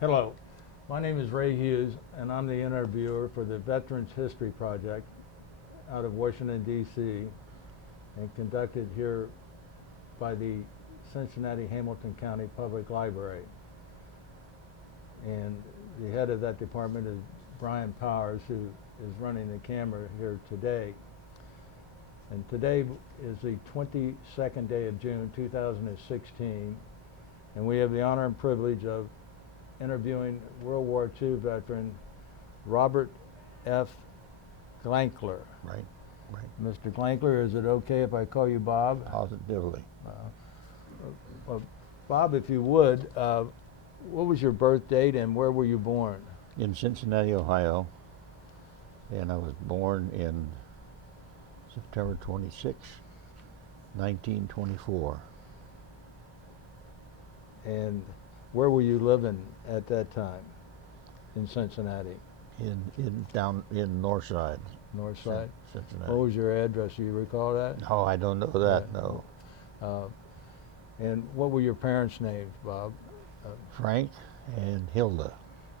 Hello, my name is Ray Hughes, and I'm the interviewer for the Veterans History Project out of Washington, D.C., and conducted here by the Cincinnati-Hamilton County Public Library. And the head of that department is Brian Powers, who is running the camera here today. And today is the 22nd day of June, 2016, and we have the honor and privilege of interviewing World War II veteran Robert F. Glankler. Right. Mr. Glankler, is it okay if I call you Bob? Positively. Well, Bob, if you would, what was your birth date and where were you born? In Cincinnati, Ohio, and I was born in September 26, 1924. And where were you living at that time in Cincinnati? Down in North Side. North Side? Cincinnati. What was your address? Do you recall that? No, I don't know that. Yeah. No. And what were your parents' names, Bob? Frank and Hilda.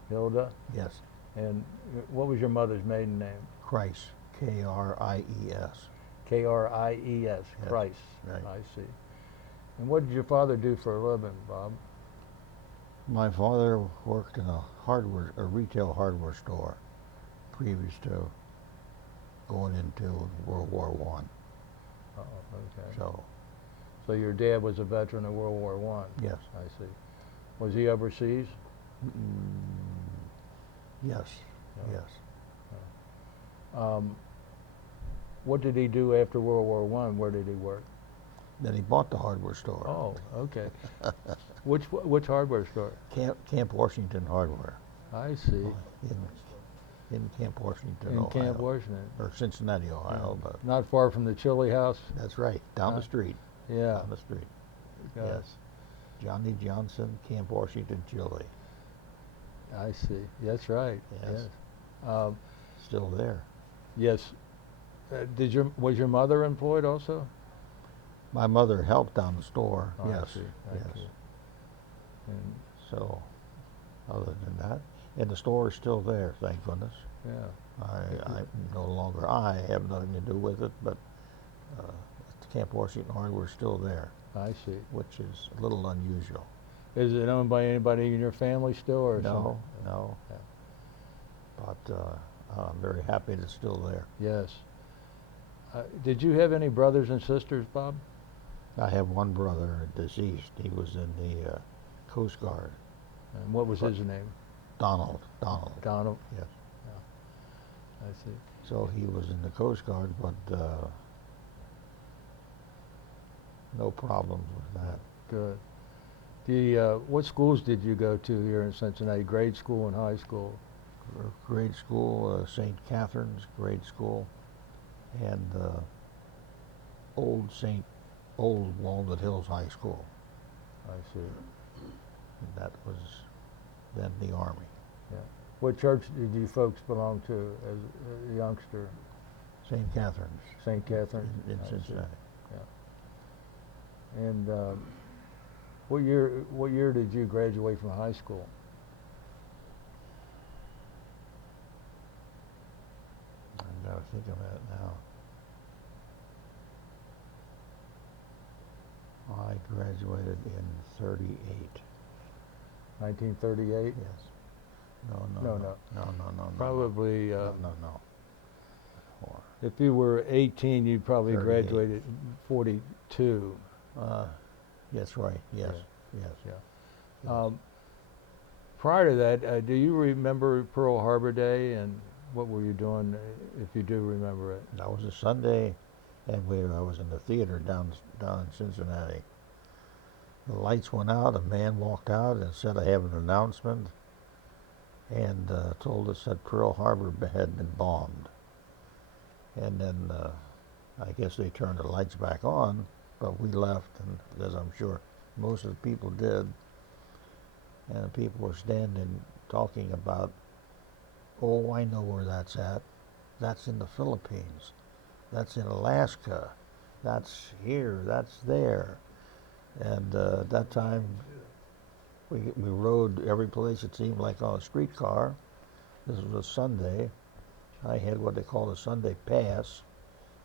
Hilda? Yes. And what was your mother's maiden name? Kreis. K-R-I-E-S. K-R-I-E-S, Yes. Kreis. Right. I see. And what did your father do for a living, Bob? My father worked in a retail hardware store previous to going into World War One. Oh, okay. So, your dad was a veteran of World War One. yes. I see. Was he overseas? Yes. No. Yes. What did he do after World War One? Where did he work? Then he bought the hardware store. Oh, okay. Which hardware store? Camp Washington Hardware. I see. In Camp Washington, In Ohio. Camp Washington. Or Cincinnati, Ohio, but Not far from the Chili House? that's right, down the street. Yeah. Down the street. Got it. Yes. Johnny Johnson, Camp Washington, Chile. I see. That's right. Yes. Yes. Still there. Yes. Was your mother employed also? My mother helped down the store. Oh, yes. I see. Yes. I see. And So, other than that, and the store is still there, thank goodness. yeah. I no longer, I have nothing to do with it, but Camp Washington Hardware is still there, I see. which is a little unusual. Is it owned by anybody in your family still, or No, something? no. Yeah. But I'm very happy it's still there. Yes. Did you have any brothers and sisters, Bob? I have one brother deceased. He was in the Coast Guard. And what was his name? Donald. Donald. Yes. I see. So he was in the Coast Guard, but no problems with that. Good. What schools did you go to here in Cincinnati? Grade school and high school? Grade school, St. Catherine's grade school, and Old Walnut Hills High School. I see. And that was then the Army. Yeah. What church did you folks belong to as a youngster? St. Catherine's St. Catherine? in I see. Cincinnati. Yeah. And what year did you graduate from high school? I gotta think of that now. I graduated in 38. 1938? Yes. No. No. Probably. No. Or, If you were 18, you probably 38. graduated in 42. yes, right. Yes. Yes. Yeah. Prior to that, do you remember Pearl Harbor Day, and what were you doing, if you do remember it? That was a Sunday, and I was in the theater down in Cincinnati. The lights went out. A man walked out and said, "I have an announcement," and told us that Pearl Harbor had been bombed. And then I guess they turned the lights back on, but we left, and as I'm sure most of the people did, and people were standing talking about, "Oh, I know where that's at. That's in the Philippines. That's in Alaska. That's here. That's there." And at that time, We rode every place it seemed like on a streetcar. This was a Sunday. I had what they called a Sunday pass.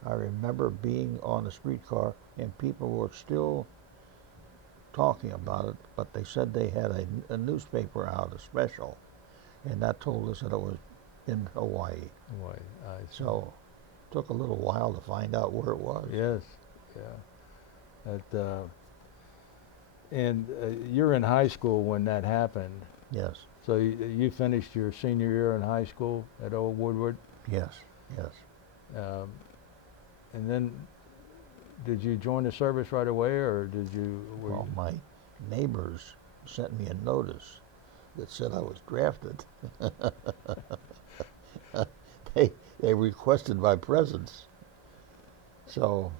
I remember being on a streetcar and people were still talking about it, but they said they had a newspaper out, a special, and that told us that it was in Hawaii. Hawaii, I see. So it took a little while to find out where it was. Yes, yeah. And you're in high school when that happened. Yes, So you finished your senior year in high school at Old Woodward, yes, yes. um, and then did you join the service right away, or did you? Well, my neighbors sent me a notice that said I was drafted. They requested my presence. So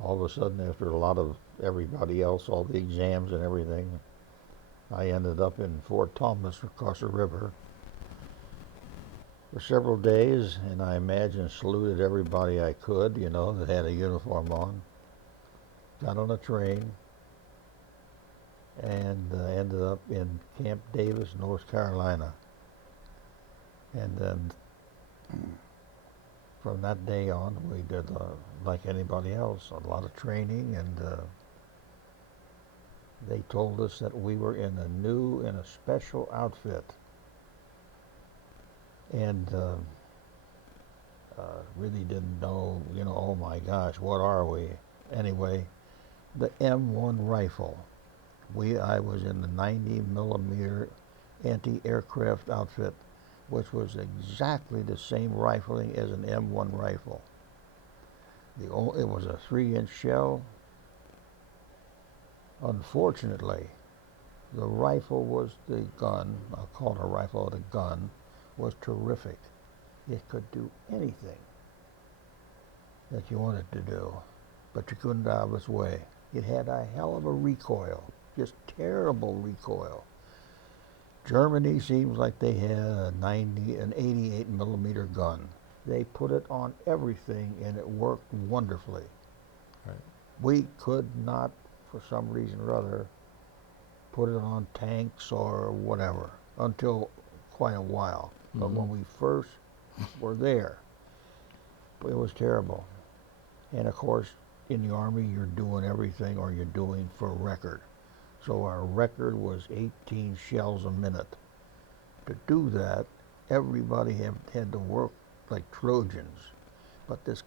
all of a sudden, after a lot of everybody else, all the exams and everything, I ended up in Fort Thomas across the river for several days, and I imagine saluted everybody I could, you know, that had a uniform on. Got on a train and ended up in Camp Davis, North Carolina. And then from that day on, we did, like anybody else, a lot of training, and they told us that we were in a new and a special outfit. And really didn't know, you know, oh my gosh, what are we? Anyway, the M1 rifle. I was in the 90 millimeter anti-aircraft outfit, which was exactly the same rifling as an M1 rifle. It was a 3-inch shell. Unfortunately, the rifle was the gun, I'll call it a rifle, the gun, was terrific. It could do anything that you wanted to do, but you couldn't out of its way. It had a hell of a recoil, just terrible recoil. Germany seems like they had an 88 millimeter gun. They put it on everything and it worked wonderfully. Right. We could not, for some reason or other, put it on tanks or whatever until quite a while. But when we first were there, it was terrible. And of course, in the Army, you're doing everything, or you're doing for record. So our record was 18 shells a minute. To do that, everybody had to work like Trojans. But this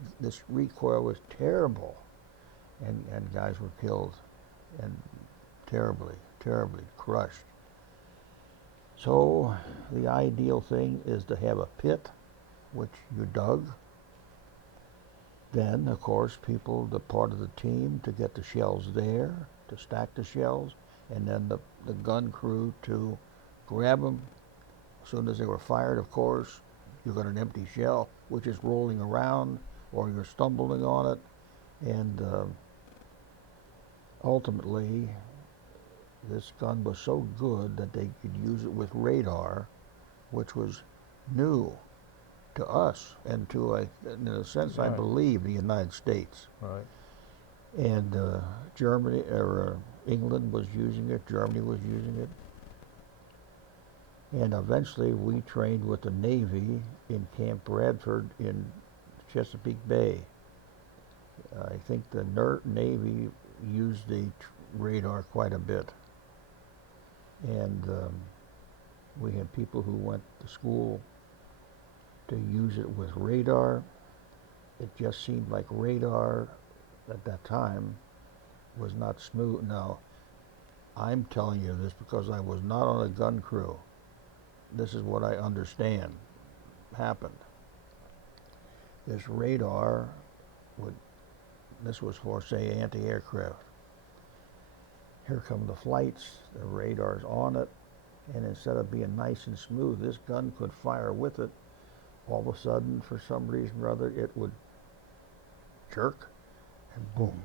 recoil was terrible, and guys were killed, and terribly, terribly crushed. So the ideal thing is to have a pit, which you dug. Then, of course, people, the part of the team, to get the shells there, to stack the shells, and then the gun crew to grab them. As soon as they were fired, of course, you got an empty shell, which is rolling around, or you're stumbling on it, and ultimately, this gun was so good that they could use it with radar, which was new to us and to, in a sense, I believe, the United States. Right. And Germany or England was using it. Germany was using it. And eventually, we trained with the Navy in Camp Bradford in Chesapeake Bay. I think the Navy used the radar quite a bit. And we had people who went to school to use it with radar. It just seemed like radar at that time was not smooth. Now, I'm telling you this because I was not on a gun crew. This is what I understand happened. This radar this was for, say, anti-aircraft. Here come the flights, the radar's on it, and instead of being nice and smooth, this gun could fire with it. All of a sudden, for some reason or other, it would jerk, and boom,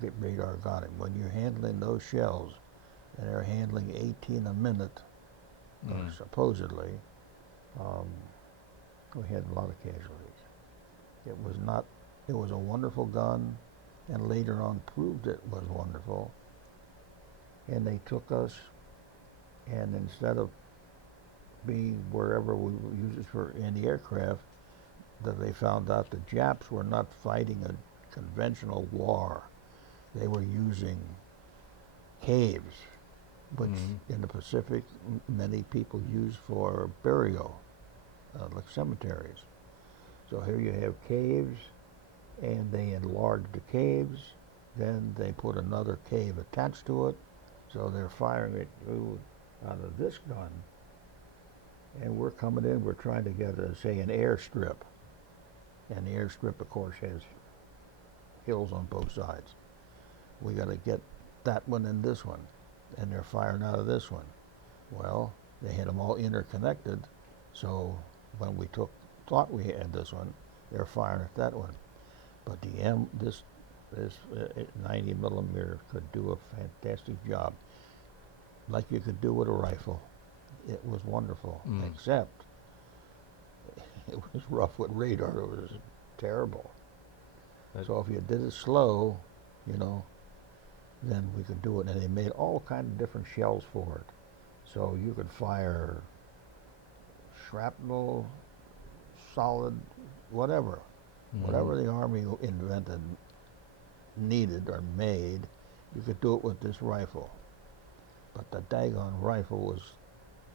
the radar got him. When you're handling those shells, and they're handling 18 a minute, supposedly, we had a lot of casualties. It was a wonderful gun, and later on proved it was wonderful. and they took us, and instead of being wherever we use it for anti-aircraft, that they found out the Japs were not fighting a conventional war. They were using caves, which in the Pacific many people use for burial, like cemeteries. So here you have caves, and they enlarged the caves, then they put another cave attached to it, so they're firing it through out of this gun. And we're coming in, we're trying to get, say, an airstrip. And the airstrip, of course, has hills on both sides. We got to get that one and this one, and they're firing out of this one. Well, they had them all interconnected, so when we thought we had this one, they're firing at that one. But this 90 millimeter could do a fantastic job, like you could do with a rifle. It was wonderful, except it was rough with radar. It was terrible. So if you did it slow, then we could do it. And they made all kinds of different shells for it. So you could fire shrapnel, solid, whatever. Whatever the Army invented, needed, or made, you could do it with this rifle. But the daggone rifle was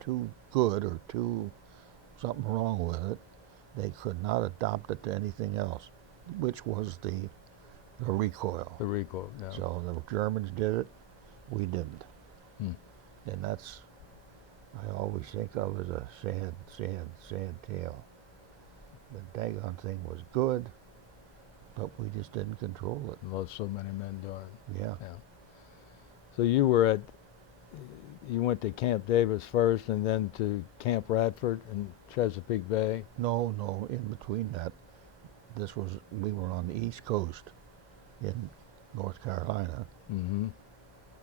too good or something wrong with it. They could not adopt it to anything else, which was the recoil. The recoil, yeah. So the Germans did it, we didn't. And that's, I always think of as a sad, sad, sad tale. The daggone thing was good, but we just didn't control it. Lost so many men doing it. Yeah. So you went to Camp Davis first, and then to Camp Radford in Chesapeake Bay? No, in between that, we were on the East Coast in North Carolina. And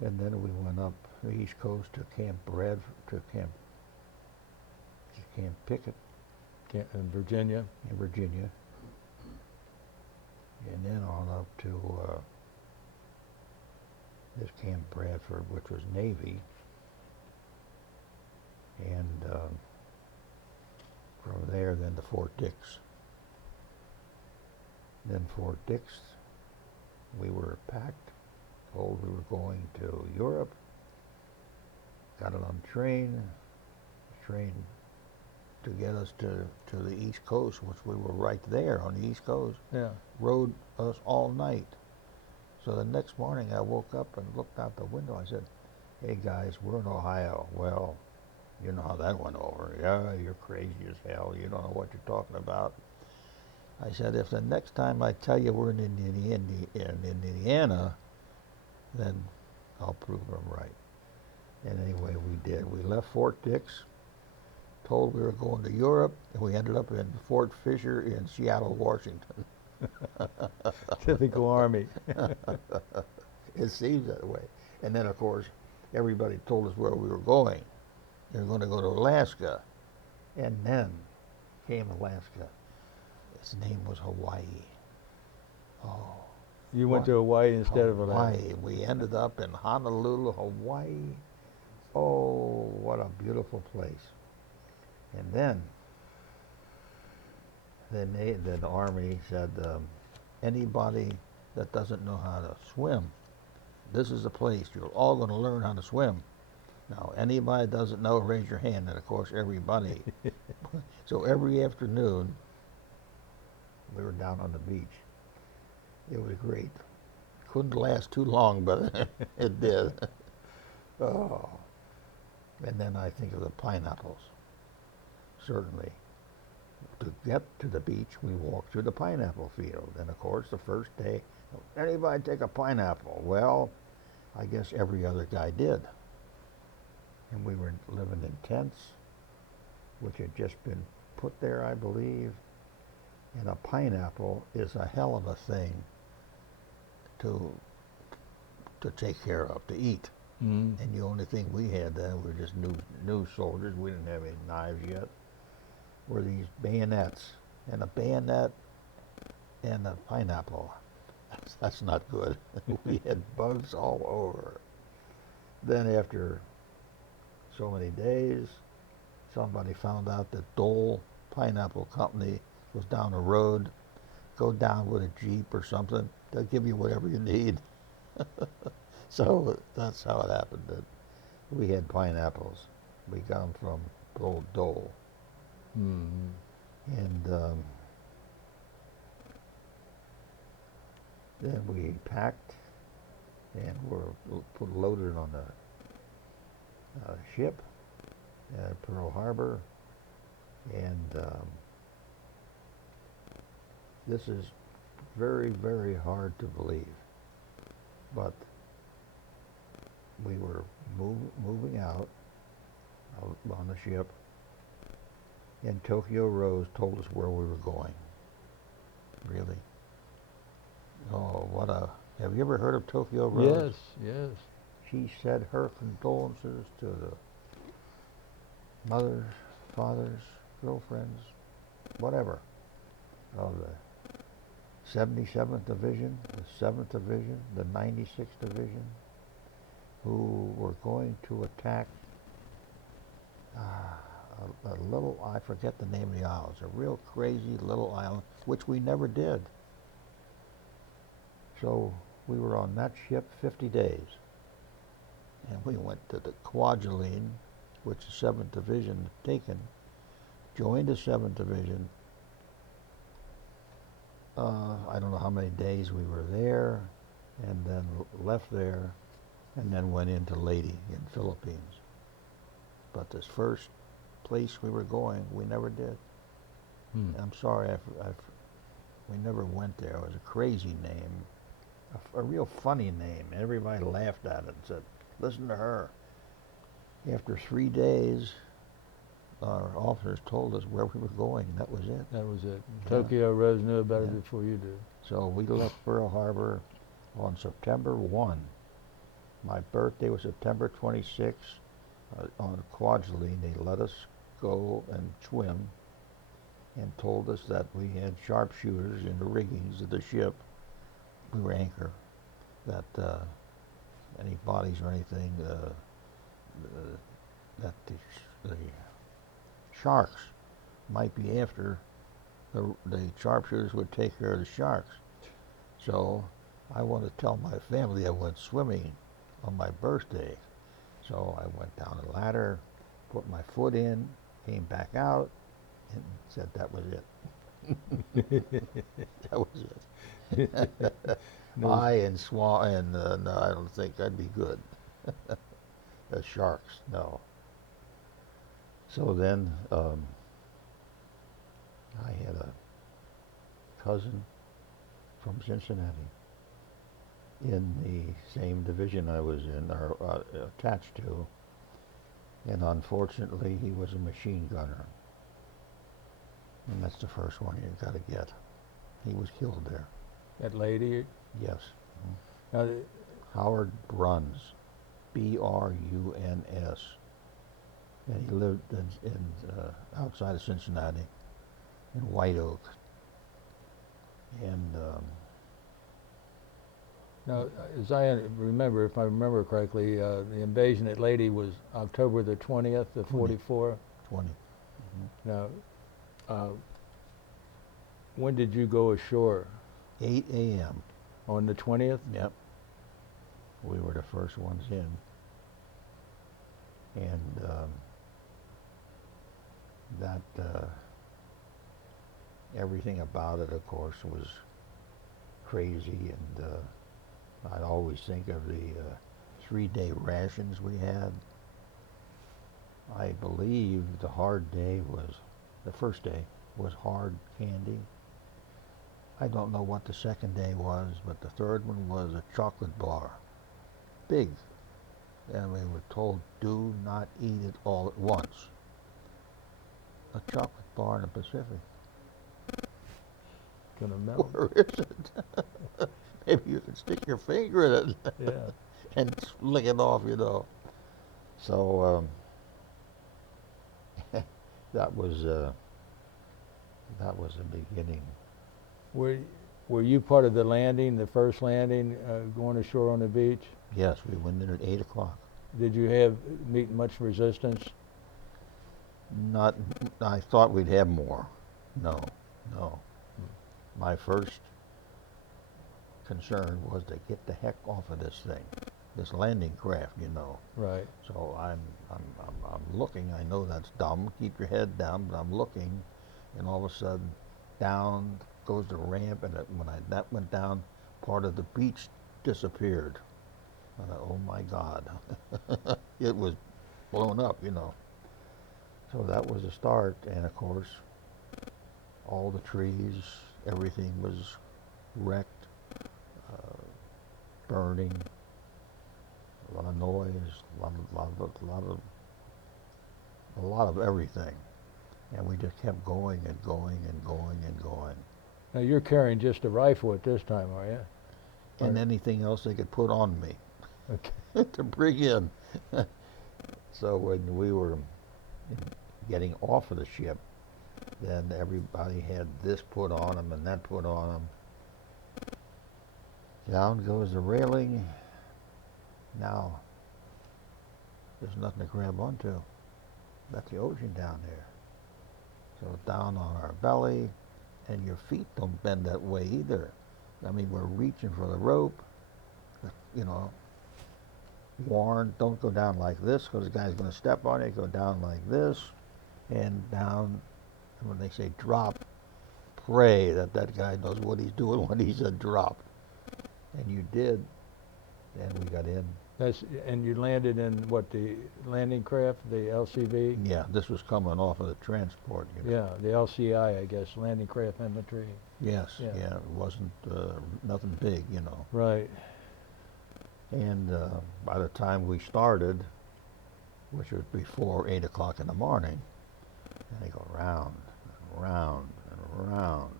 then we went up the East Coast to Camp Pickett In Virginia? in Virginia. And then on up to this Camp Bradford, which was Navy. And from there then to Fort Dix. Then Fort Dix, we were packed, told we were going to Europe, got it on train to get us to the East Coast, which we were right there on the East Coast. Yeah. Rode us all night. So the next morning I woke up and looked out the window. I said, "Hey guys, we're in Ohio." "Well, you know how that went over." "Yeah, you're crazy as hell. You don't know what you're talking about." I said, "If the next time I tell you we're in Indiana, then I'll prove I'm right." And anyway, we did. We left Fort Dix, told we were going to Europe, and we ended up in Fort Fisher in Seattle, Washington. Typical Army. It seems that way. And then, of course, everybody told us where we were going. They were going to go to Alaska. And then came Alaska. Its name was Hawaii. Oh. You went to Hawaii instead of Alaska? Hawaii. We ended up in Honolulu, Hawaii. Oh, what a beautiful place. And then the Army said, anybody that doesn't know how to swim, this is the place. You're all going to learn how to swim. Now, anybody that doesn't know, raise your hand. And, of course, everybody. So every afternoon, we were down on the beach. It was great. Couldn't last too long, but it did. Oh. And then I think of the pineapples. Certainly. To get to the beach, we walked through the pineapple field. And of course, the first day, anybody take a pineapple? Well, I guess every other guy did. And we were living in tents, which had just been put there, I believe. And a pineapple is a hell of a thing to take care of, to eat. And the only thing we had then, we were just new soldiers. We didn't have any knives yet. Were these bayonets, and a bayonet and a pineapple. That's not good. We had bugs all over. then after so many days, somebody found out that Dole Pineapple Company was down the road. Go down with a Jeep or something. They'll give you whatever you need. So that's how it happened. That we had pineapples. We got them from old Dole. Mm-hmm. And then we packed and were loaded on a ship at Pearl Harbor. And this is very, very hard to believe. But we were moving out on the ship, and Tokyo Rose told us where we were going. Really? Oh, what a... Have you ever heard of Tokyo Rose? Yes, yes. She said her condolences to the mothers, fathers, girlfriends, whatever, of the 77th Division, the 7th Division, the 96th Division, who were going to attack a little, I forget the name of the island, it's a real crazy little island, which we never did. So we were on that ship 50 days, and we went to the Kwajalein, which the 7th Division had taken, joined the 7th Division. I don't know how many days we were there, and then left there, and then went into Leyte in Philippines. But this first place we were going, we never did. I'm sorry, we never went there. It was a crazy name, a real funny name. Everybody laughed at it and said, listen to her. After 3 days, our officers told us where we were going. That was it. That was it. Yeah. Tokyo Rose knew about it Yeah. before you did. So we left Pearl Harbor on September 1. My birthday was September 26th. On Kwajalein, they let us go and swim and told us that we had sharpshooters in the riggings of the ship. We were anchor. That any bodies or anything, that the sharks might be after, the sharpshooters would take care of the sharks. So I wanted to tell my family I went swimming on my birthday. So I went down the ladder, put my foot in, came back out, and said that was it. That was it. No. I and swan, and no, I don't think I'd be good. The sharks, no. So then I had a cousin from Cincinnati in the same division I was in, or attached to, and unfortunately he was a machine gunner. And that's the first one you got to get. He was killed there. That lady? Yes. Now, Howard Bruns, B-R-U-N-S. And he lived in outside of Cincinnati, in White Oak. And now, as I remember, if I remember correctly, the invasion at Leyte was October the 20th of 44. 20. Now, when did you go ashore? 8 a.m. On the 20th? Yep. We were the first ones in. And everything about it, of course, was crazy. And I'd always think of the 3-day rations we had. I believe the hard day was, the first day was hard candy. I don't know what the second day was, but the third one was a chocolate bar. Big. And we were told, do not eat it all at once. A chocolate bar in the Pacific. Gonna melt. Where is it? Maybe you can stick your finger in it Yeah. and lick it off, you know. So that was the beginning. Were you part of the landing, the first landing, going ashore on the beach? Yes, we went in at 8 o'clock. Did you have meet much resistance? Not, I thought we'd have more. No, no. My first concern was to get the heck off of this thing, this landing craft, you know. Right. So I'm looking. I know that's dumb. Keep your head down, but I'm looking, and all of a sudden, down goes the ramp, and that went down, part of the beach disappeared. I thought, oh my God, it was blown up, you know. So that was the start, and of course, all the trees, everything was wrecked, burning, a lot of noise, a lot of everything, and we just kept going and going and going and going. Now you're carrying just a rifle at this time, are you? And anything else they could put on me Okay. to bring in. So when we were getting off of the ship, then everybody had this put on them and that put on them. Down goes the railing. Now, there's nothing to grab onto. That's the ocean down there. So down on our belly, and your feet don't bend that way either. I mean, we're reaching for the rope, you know, warned, don't go down like this because the guy's going to step on it. Go down like this, and down, and when they say drop, pray that that guy knows what he's doing when he said drop. And you did, and we got in. And you landed in what, the landing craft, the LCV? Yeah, this was coming off of the transport. You know. Yeah, the LCI, I guess, landing craft infantry. Yes, Yeah. yeah, it wasn't nothing big, you know. Right. And by the time we started, which was before 8 o'clock in the morning, and they go round and round and round,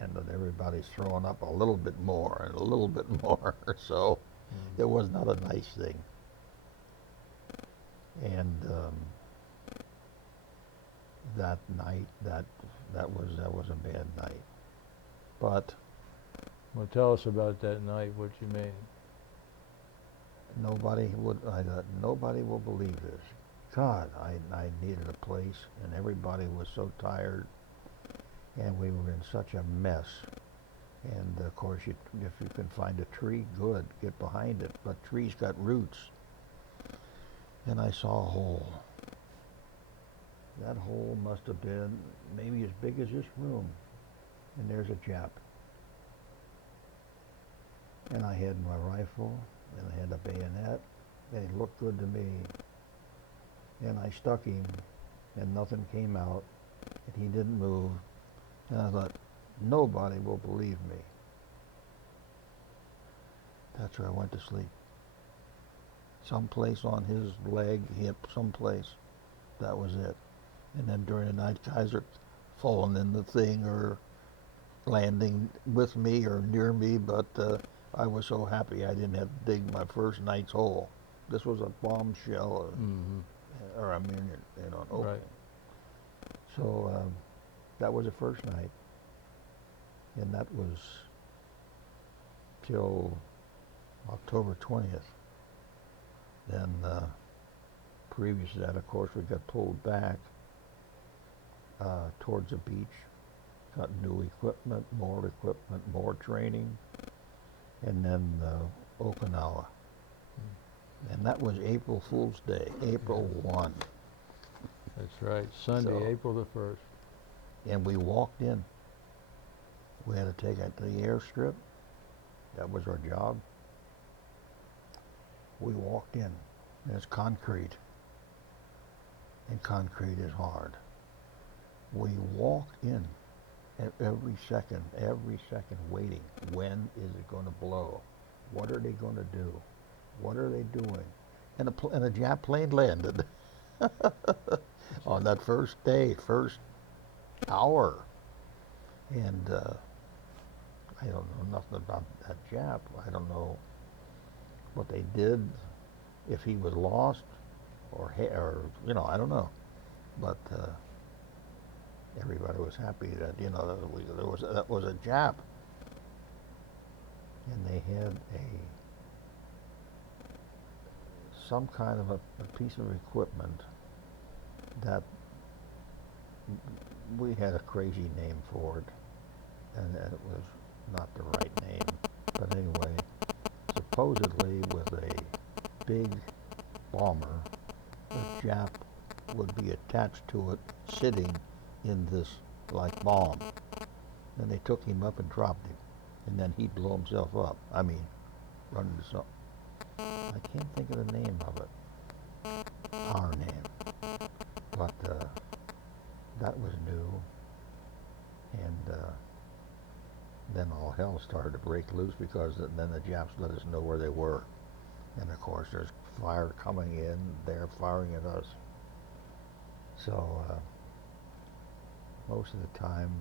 and then everybody's throwing up a little bit more and a little bit more. So it was not a nice thing. And that night, that was a bad night. But Well, tell us about that night, what you mean. I thought, nobody will believe this. God, I needed a place, and everybody was so tired, and we were in such a mess. And of course, if you can find a tree, good, get behind it. But trees got roots. And I saw a hole. That hole must have been maybe as big as this room. And there's a Jap. And I had my rifle, and I had a bayonet, and he looked good to me. And I stuck him, and nothing came out, and he didn't move. And I thought, nobody will believe me. That's where I went to sleep. Someplace on his leg, hip, someplace. That was it. And then during the night, guys are falling in the thing or landing with me or near me, but I was so happy I didn't have to dig my first night's hole. This was a bombshell, or I mean, you know, an opening. Right. So that was the first night, and that was till October 20th. Then previous to that, of course, we got pulled back towards the beach, got new equipment, more training, and then Okinawa. And that was April Fool's Day, April 1. That's right, Sunday, So- April the 1st. And we walked in. We had to take it to the airstrip. That was our job. We walked in. There's concrete. And concrete is hard. We walked in every second waiting. When is it going to blow? What are they going to do? What are they doing? And a Jap plane landed on that first day, first hour. And I don't know nothing about that Jap. I don't know what they did, if he was lost, or you know, I don't know. But everybody was happy that, you know, that was a Jap, and they had a some kind of a piece of equipment that we had a crazy name for it, and it was not the right name. But anyway, supposedly with a big bomber, the Jap would be attached to it, sitting in this like bomb. Then they took him up and dropped him, and then he'd blow himself up. I mean, run into something. I can't think of the name of it, our name, but that was new, and then all hell started to break loose because then the Japs let us know where they were, and of course there's fire coming in, they're firing at us. So most of the time,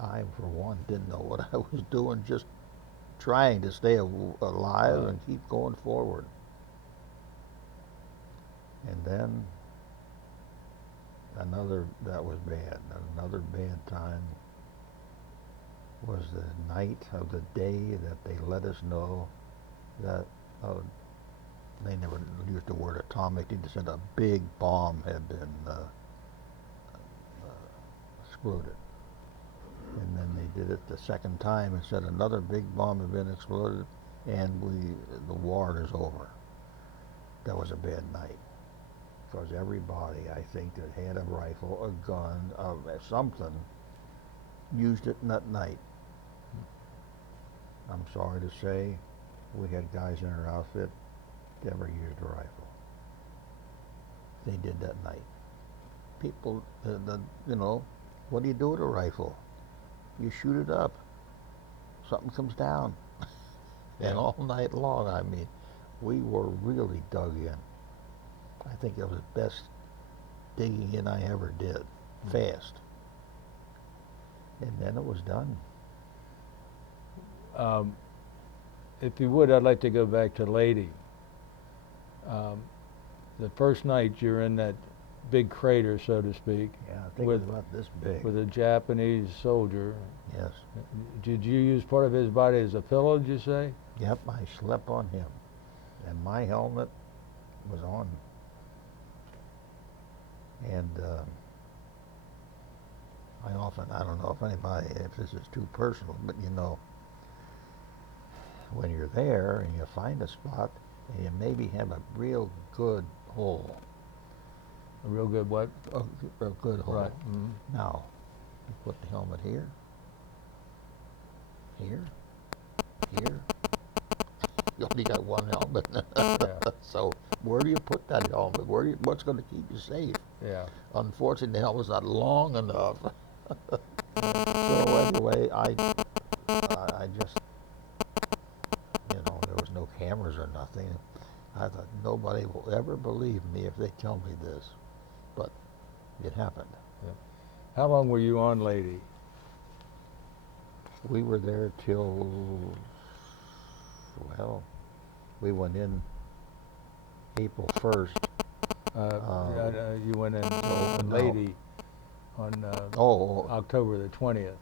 I, for one, didn't know what I was doing, just trying to stay alive and keep going forward. And then that was bad. Another bad time was the night of the day that they let us know that they never used the word atomic. They just said a big bomb had been exploded. And then they did it the second time and said another big bomb had been exploded, and the war is over. That was a bad night, because everybody, I think, that had a rifle, a gun, something, used it in that night. I'm sorry to say, we had guys in our outfit never used a rifle. They did that night. People, what do you do with a rifle? You shoot it up. Something comes down. And all night long, I mean, we were really dug in. I think it was the best digging in I ever did. Fast. And then it was done. If you would, I'd like to go back to Lady. The first night you're in that big crater, so to speak. Yeah, I think it was about this big. With a Japanese soldier. Yes. Did you use part of his body as a pillow, did you say? Yep, I slept on him. And my helmet was on. And I don't know if this is too personal, but when you're there and you find a spot and you maybe have a real good hole. A real good what? A good hole. Right. Now, you put the helmet here, here. You only got one helmet. Yeah. So where do you put that helmet? What's going to keep you safe? Yeah. Unfortunately, the helmet's not long enough. So anyway, I just, there was no cameras or nothing. I thought nobody will ever believe me if they tell me this, but it happened. Yeah. How long were you on Lady? We were there till, we went in April 1st. You went in to open no. Lady on October the 20th.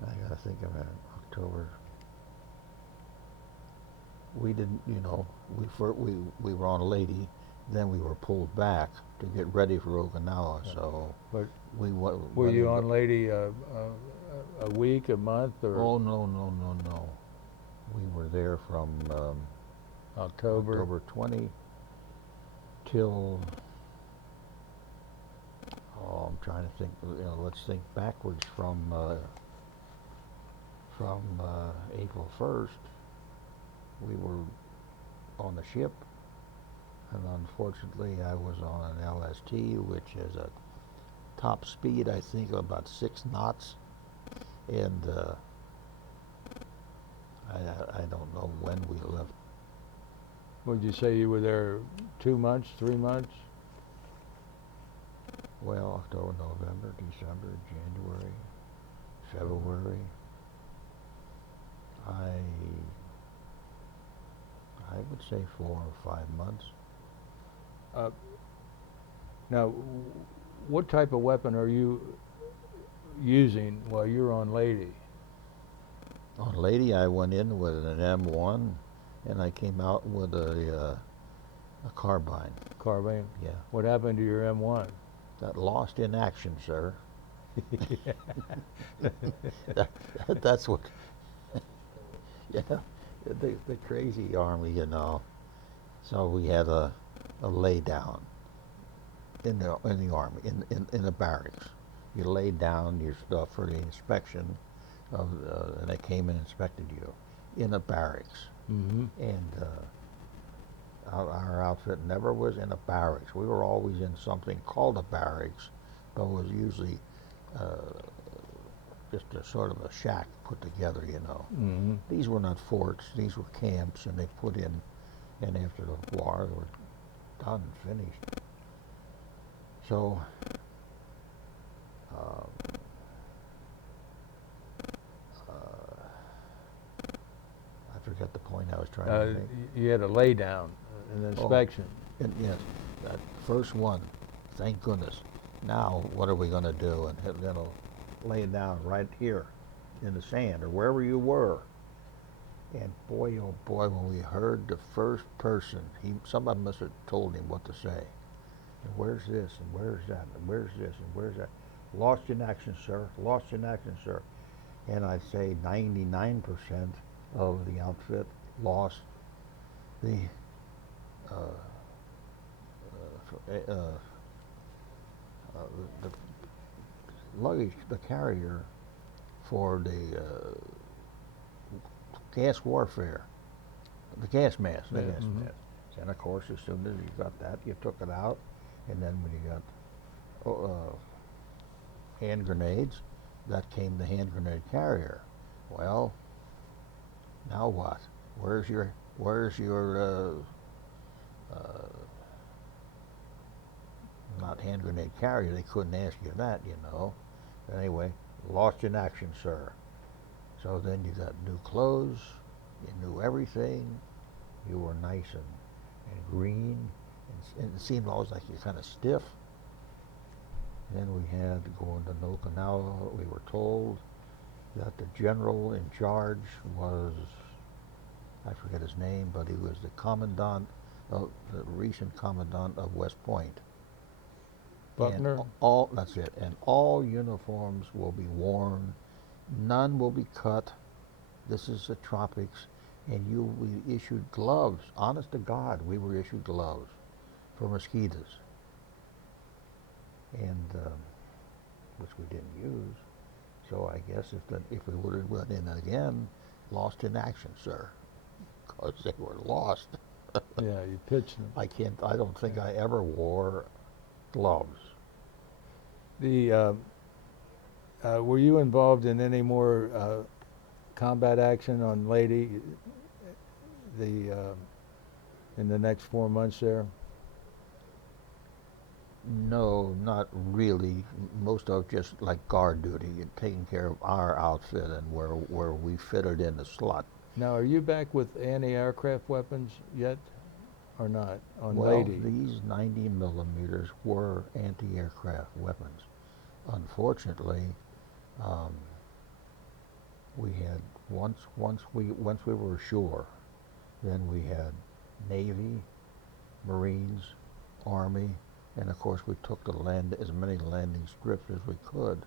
I gotta think of it. October. We didn't, we were on Lady, then we were pulled back to get ready for Okinawa. Yeah. So but we were you on Lady a week, a month, or? Oh no. We were there from October 20 till. Oh, I'm trying to think. Let's think backwards from April 1st. We were on the ship, and unfortunately I was on an LST, which is a top speed, I think, of about 6 knots, and I don't know when we left. Would you say you were there 2 months, 3 months? Well, October, November, December, January, February. I would say 4 or 5 months. Now, what type of weapon are you using while you're on Lady? On Lady, I went in with an M1, and I came out with a carbine. Carbine? Yeah, What happened to your M1? that lost in action, sir. That, that's what. Yeah, the crazy army, you know. So we had a lay down in the army in the barracks. You laid down your stuff for the inspection of, and they came and inspected you in a barracks. Mm-hmm. And our outfit never was in a barracks. We were always in something called a barracks, but it was usually just a sort of a shack put together, you know. Mm-hmm. These were not forts, these were camps, and they put in, and after the war, they were done and finished. So, I forget the point I was trying to make. You had a lay down, an inspection. And yes, that first one, thank goodness. Now, what are we going to do? And it'll lay it down right here in the sand or wherever you were. And boy, oh boy, when we heard the first person, somebody must have told him what to say. And where's this? And where's that? And where's this? And where's that? Lost in action, sir. Lost in action, sir. And I'd say 99% of the outfit lost the the luggage, the carrier for the gas warfare, the gas mask, the gas Mhm. mask. And of course, as soon as you got that, you took it out, and then when you got hand grenades, that came the hand grenade carrier. Well, now what? Where's your not hand grenade carrier? They couldn't ask you that, you know. Anyway, lost in action, sir. So then you got new clothes, you knew everything, you were nice and green, and it seemed always like you're kind of stiff. Then we had to go into Okinawa. We were told that the general in charge was, I forget his name, but he was the commandant, the recent commandant of West Point. Buckner? And all, that's it. And all uniforms will be worn. None will be cut. This is the tropics. And you will be issued gloves. Honest to God, we were issued gloves for mosquitoes. And, which we didn't use. So I guess if we would have went in again, lost in action, sir. Because they were lost. Yeah, you pitched them. I don't think I ever wore gloves. Were you involved in any more combat action on Lady in the next 4 months there? No, not really. Most of just like guard duty and taking care of our outfit and where we fitted in the slot. Now, are you back with anti-aircraft weapons yet, or not, on Well, Lady? these 90 millimeters were anti-aircraft weapons. Unfortunately, we had once we were ashore, then we had Navy, Marines, Army, and of course we took as many landing strips as we could.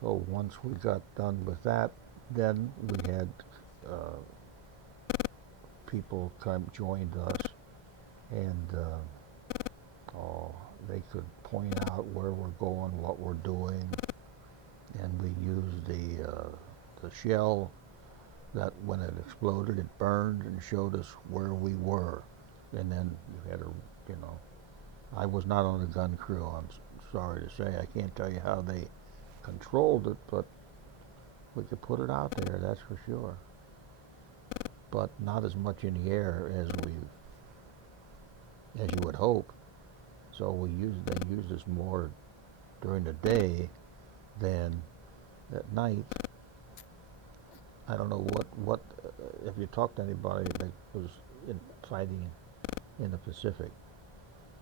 So once we got done with that, then we had people joined us, and they could point out where we're going, what we're doing, and we used the shell that when it exploded, it burned and showed us where we were, and then you had to, you know. I was not on the gun crew. I'm sorry to say. I can't tell you how they controlled it, but we could put it out there, that's for sure. But not as much in the air as you would hope. So they used us more during the day than at night. I don't know what if you talk to anybody that was fighting in the Pacific,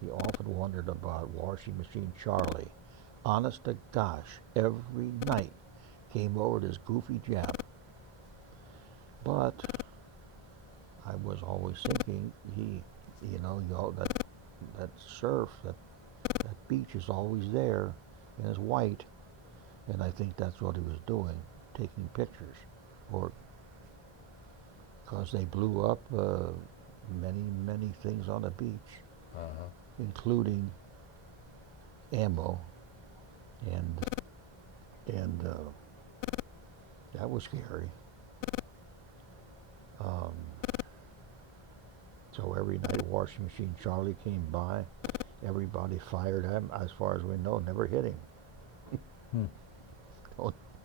he often wondered about Washing Machine Charlie. Honest to gosh, every night came over this goofy Jap. But I was always thinking, that surf, that beach is always there, and it's white, and I think that's what he was doing, taking pictures, or because they blew up many things on the beach, including ammo, and that was scary. So every night Washing Machine Charlie came by, everybody fired at him. As far as we know, never hit him.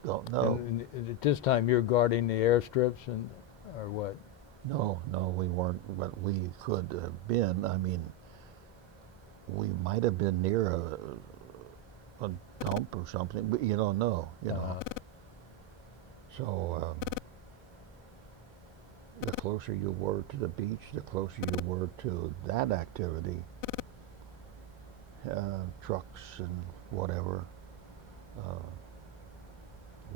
Don't know. And at this time, you're guarding the airstrips, or what? No, we weren't, but we could have been. I mean, we might have been near a dump or something, but you don't know, So the closer you were to the beach, the closer you were to that activity, trucks and whatever,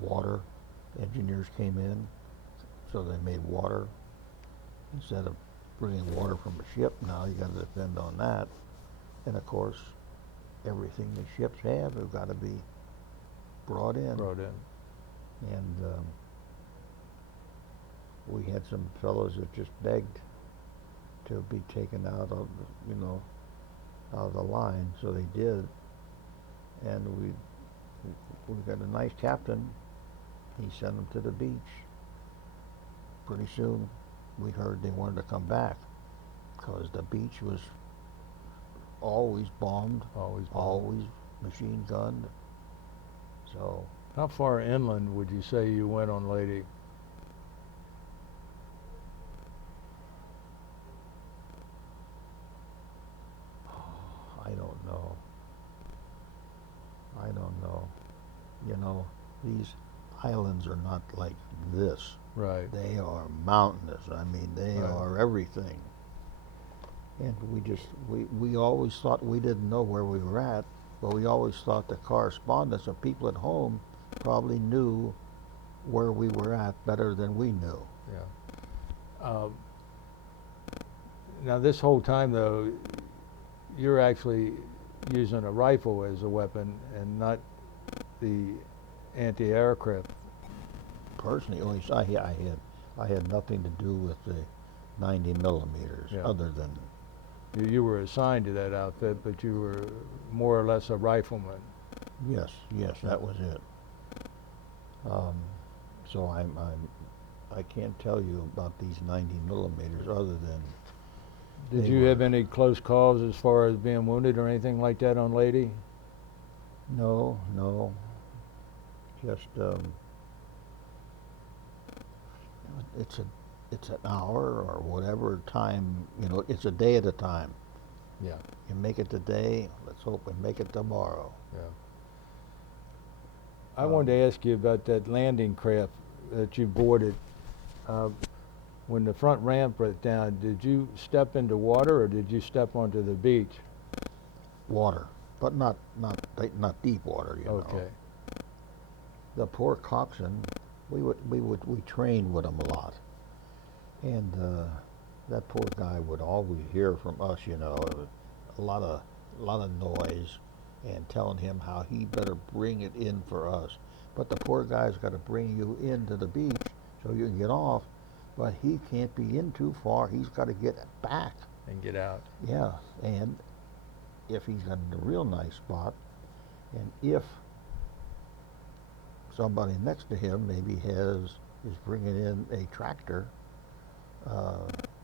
water, engineers came in, so they made water. Instead of bringing water from a ship, now you got to depend on that. And of course, everything the ships have got to be brought in. And we had some fellows that just begged to be taken out of, out of the line, so they did. And we got a nice captain. He sent them to the beach. Pretty soon, we heard they wanted to come back because the beach was always bombed, always machine gunned. So, how far inland would you say you went on Lady? I don't know. These islands are not like this. Right. They are mountainous. I mean, they are everything. And we always thought, we didn't know where we were at, but we always thought the correspondents or people at home probably knew where we were at better than we knew. Yeah. Now this whole time though, you're actually using a rifle as a weapon and not the anti-aircraft. Personally, I had nothing to do with the 90 millimeters, other than you were assigned to that outfit, but you were more or less a rifleman. Yes, that was it. So I can't tell you about these 90 millimeters other than. Did you have any close calls as far as being wounded or anything like that on Lady? No. Just it's an hour or whatever time, it's a day at a time. Yeah. You make it today, let's hope we make it tomorrow. Yeah. I wanted to ask you about that landing craft that you boarded. When the front ramp broke down, did you step into water or did you step onto the beach? Water, but not deep water, Okay. The poor coxswain, we trained with him a lot, and that poor guy would always hear from us, a lot of noise, and telling him how he better bring it in for us. But the poor guy's got to bring you into the beach so you can get off, but he can't be in too far. He's got to get back And get out. Yeah, and if he's in a real nice spot, and if somebody next to him maybe is bringing in a tractor,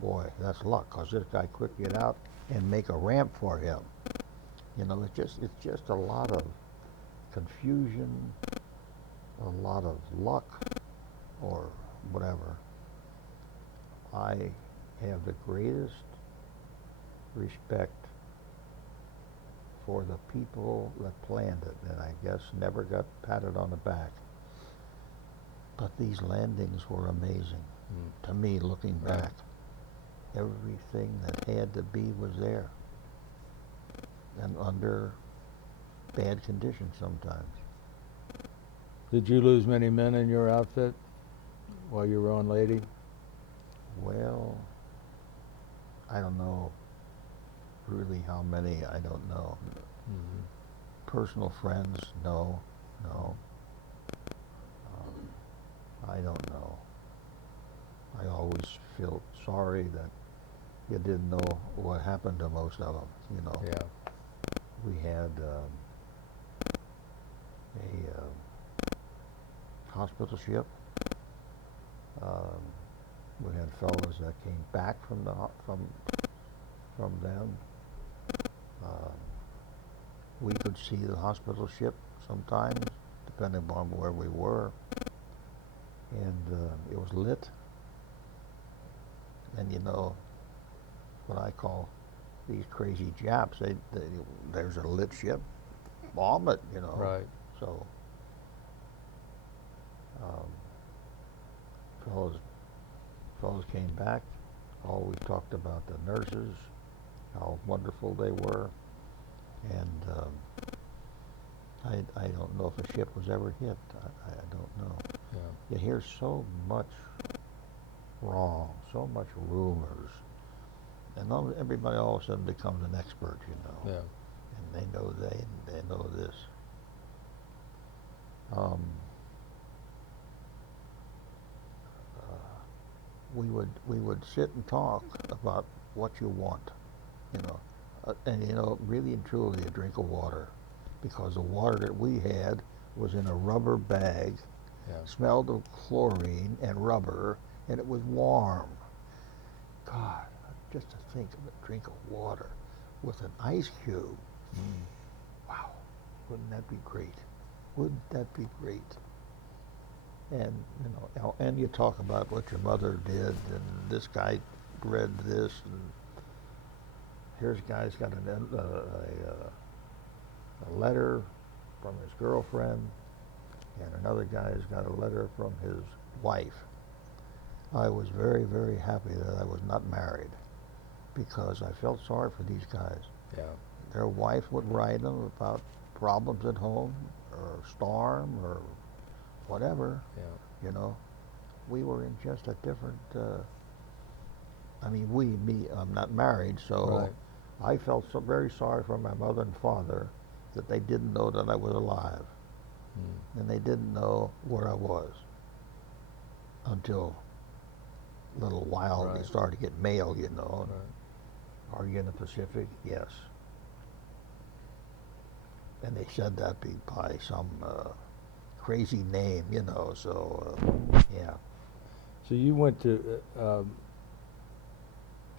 boy, that's luck, because this guy quick get out and make a ramp for him. It's just a lot of confusion, a lot of luck, or whatever. I have the greatest respect for the people that planned it, and I guess never got patted on the back. But these landings were amazing. To me, looking back. Everything that had to be was there. and under bad conditions sometimes. Did you lose many men in your outfit while you were on Lady? Well, I don't know really how many, I don't know. Mm-hmm. Personal friends, no, no. I don't know. I always feel sorry that you didn't know what happened to most of them, you know. Yeah. We had a hospital ship. We had fellows that came back from them. We could see the hospital ship sometimes, depending upon where we were, and it was lit. And you know, what I call these crazy Japs, there's a lit ship, bomb it, you know. Right. So, fellows came back, always talked about the nurses, how wonderful they were, and I don't know if a ship was ever hit. I don't know. Yeah. You hear so much wrong, so much rumors, and everybody all of a sudden becomes an expert, you know. Yeah. And they know this. We would sit and talk about what you want, you know, and you know, really and truly, a drink of water, because the water that we had was in a rubber bag, Yeah. smelled of chlorine and rubber, and it was warm. God, just to think of a drink of water with an ice cube. Wow, wouldn't that be great? Wouldn't that be great? And you know, and you talk about what your mother did, and this guy read this, and here's a guy's got a letter from his girlfriend, and another guy's got a letter from his wife. I was very, very happy that I was not married, because I felt sorry for these guys. Yeah. Their wife would write them about problems at home, or storm, or whatever. Yeah. You know, we were in just a different. I'm not married, so Right. I felt so very sorry for my mother and father that they didn't know that I was alive, and they didn't know where I was until a little while Right. they started to get mail. You know, Right. are you in the Pacific? Yes. And they said that by some crazy name, you know. So yeah. So you went to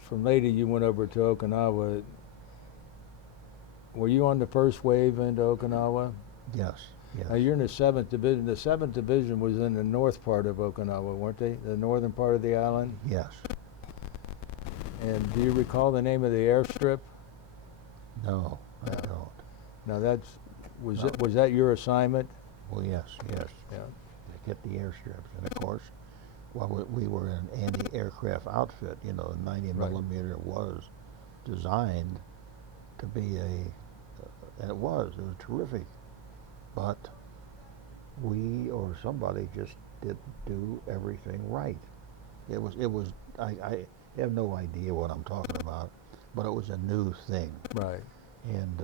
from Lady. You went over to Okinawa. Were you on the first wave into Okinawa? Yes. Yes. Now you're in the 7th Division. The 7th Division was in the north part of Okinawa, weren't they? The northern part of the island. Yes. And do you recall the name of the airstrip? No, I don't. Now was No. was that your assignment? Well, yes, yes. Yeah. To get the airstrips, and of course, well, we were an anti-aircraft outfit. You know, 90 Right. millimeter was designed to be and it was terrific, but we or somebody just didn't do everything right. It was. I have no idea what I'm talking about, but it was a new thing. Right. And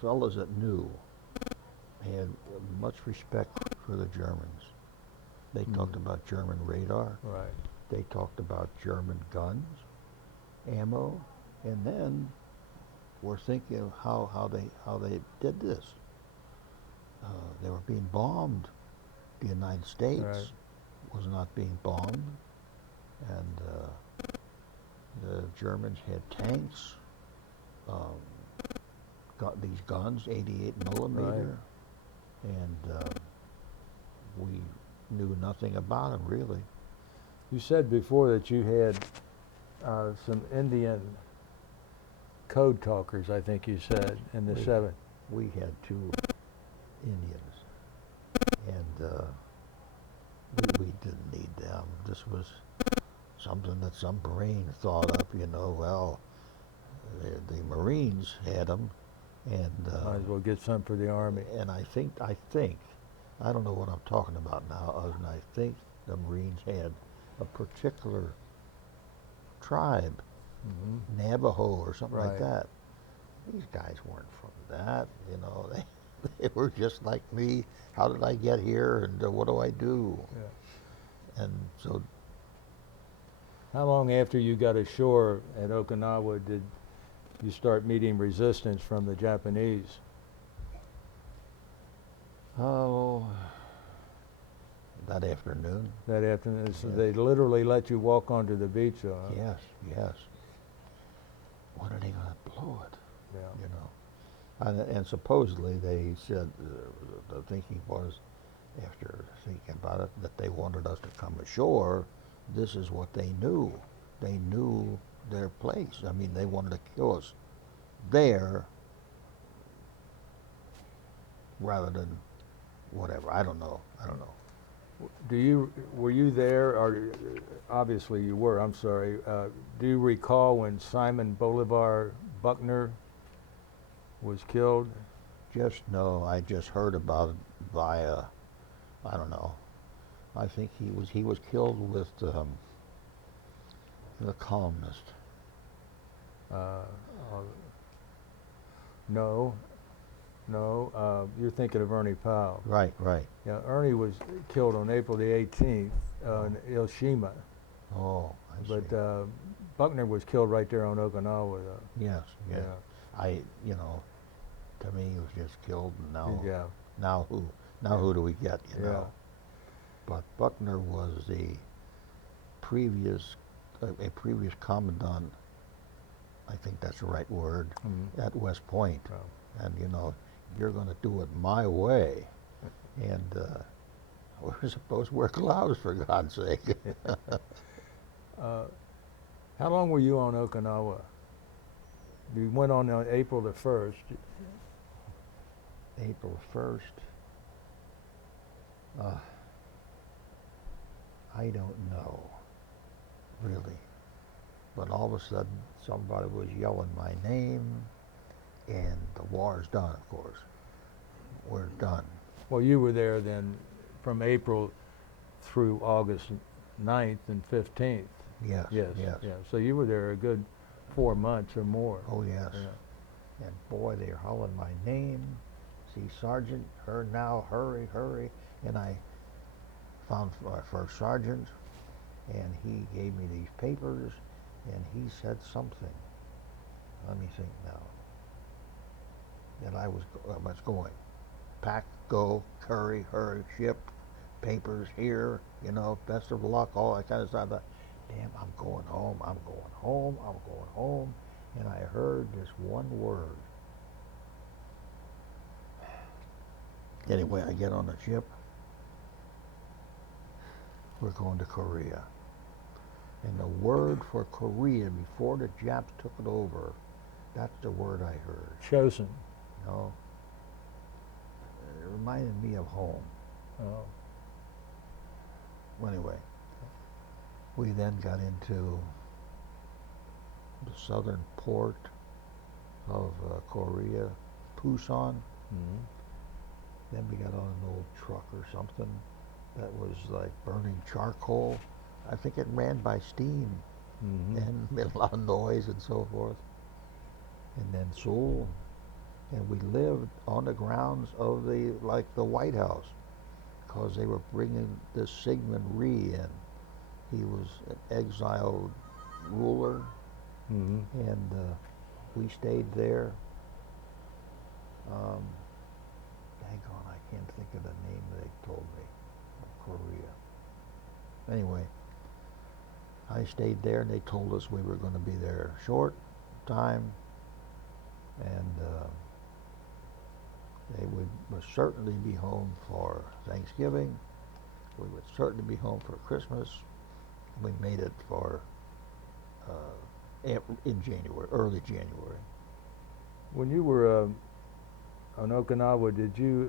fellas that knew had much respect for the Germans. They talked about German radar. Right. They talked about German guns, ammo, and then we're thinking of how they did this. They were being bombed. The United States Right. was not being bombed, and the Germans had tanks, got these guns, 88 millimeter, and we knew nothing about them really. You said before that you had some Indian code talkers, I think you said, in the We- 7th. We had 2 Indians, and we didn't need them. This was something that some brain thought up, you know, well, the Marines had them, and Might as well get some for the Army. and I think, I don't know what I'm talking about now, other than I think the Marines had a particular tribe, Navajo or something like Right. that. These guys weren't from that, you know. They were just like me. How did I get here, and what do I do? Yeah. And so How long after you got ashore at Okinawa did you start meeting resistance from the Japanese? Oh, that afternoon. That afternoon, so Yeah. they literally let you walk onto the beach, huh? Yes, yes. When are they going to blow it? Yeah. You know, and supposedly they said the thinking was, after thinking about it, that they wanted us to come ashore. This is what they knew. They knew their place. I mean, they wanted to kill us there rather than whatever. I don't know. Were you there, or obviously you were, I'm sorry. Do you recall when Simon Bolivar Buckner was killed? Just no. I just heard about it via, I don't know. I think he was killed with the columnist. Uh, no, you're thinking of Ernie Powell. Right, right. Yeah, Ernie was killed on April the 18th in Hiroshima, Oh, I see. but Buckner was killed right there on Okinawa, though. Yes, yes. Yeah. You know, to me, he was just killed, and Yeah. now who do we get, you Yeah. know? But Buckner was the previous, a previous commandant, I think that's the right word, at West Point. Oh. And, you know, you're going to do it my way. And we're supposed to wear gloves, for God's sake. How long were you on Okinawa? You went on April the 1st. April 1st. I don't know, really. But all of a sudden, somebody was yelling my name, and the war's done, of course. We're done. Well, you were there then from April through August 9th and 15th. Yes, Yes. yes. Yeah. So you were there a good 4 months or more. Oh, yes. Yeah. And boy, they're hollering my name. See, Sergeant, her now, hurry, hurry. And I found my first sergeant, and he gave me these papers, and he said something. Let me think now. That I was going. Pack, go, hurry, ship, papers here, you know, best of luck, all that kind of stuff. Damn, I'm going home. And I heard this one word. Anyway, I get on the ship. We're going to Korea. And the word for Korea, before the Japs took it over, that's the word I heard. Chosen. You know? It reminded me of home. Oh. Well, anyway, we then got into the southern port of Korea, Busan. Mm-hmm. Then we got on an old truck or something that was like burning charcoal. I think it ran by steam and made a lot of noise and so forth. And then Seoul, and we lived on the grounds of the White House, because they were bringing this Sigmund Rhee in. He was an exiled ruler, and we stayed there. Daggone, I can't think of the name they told me of Korea. Anyway, I stayed there, and they told us we were going to be there a short time, and they would certainly be home for Thanksgiving. We would certainly be home for Christmas. We made it for in January, early January. When you were on Okinawa, did you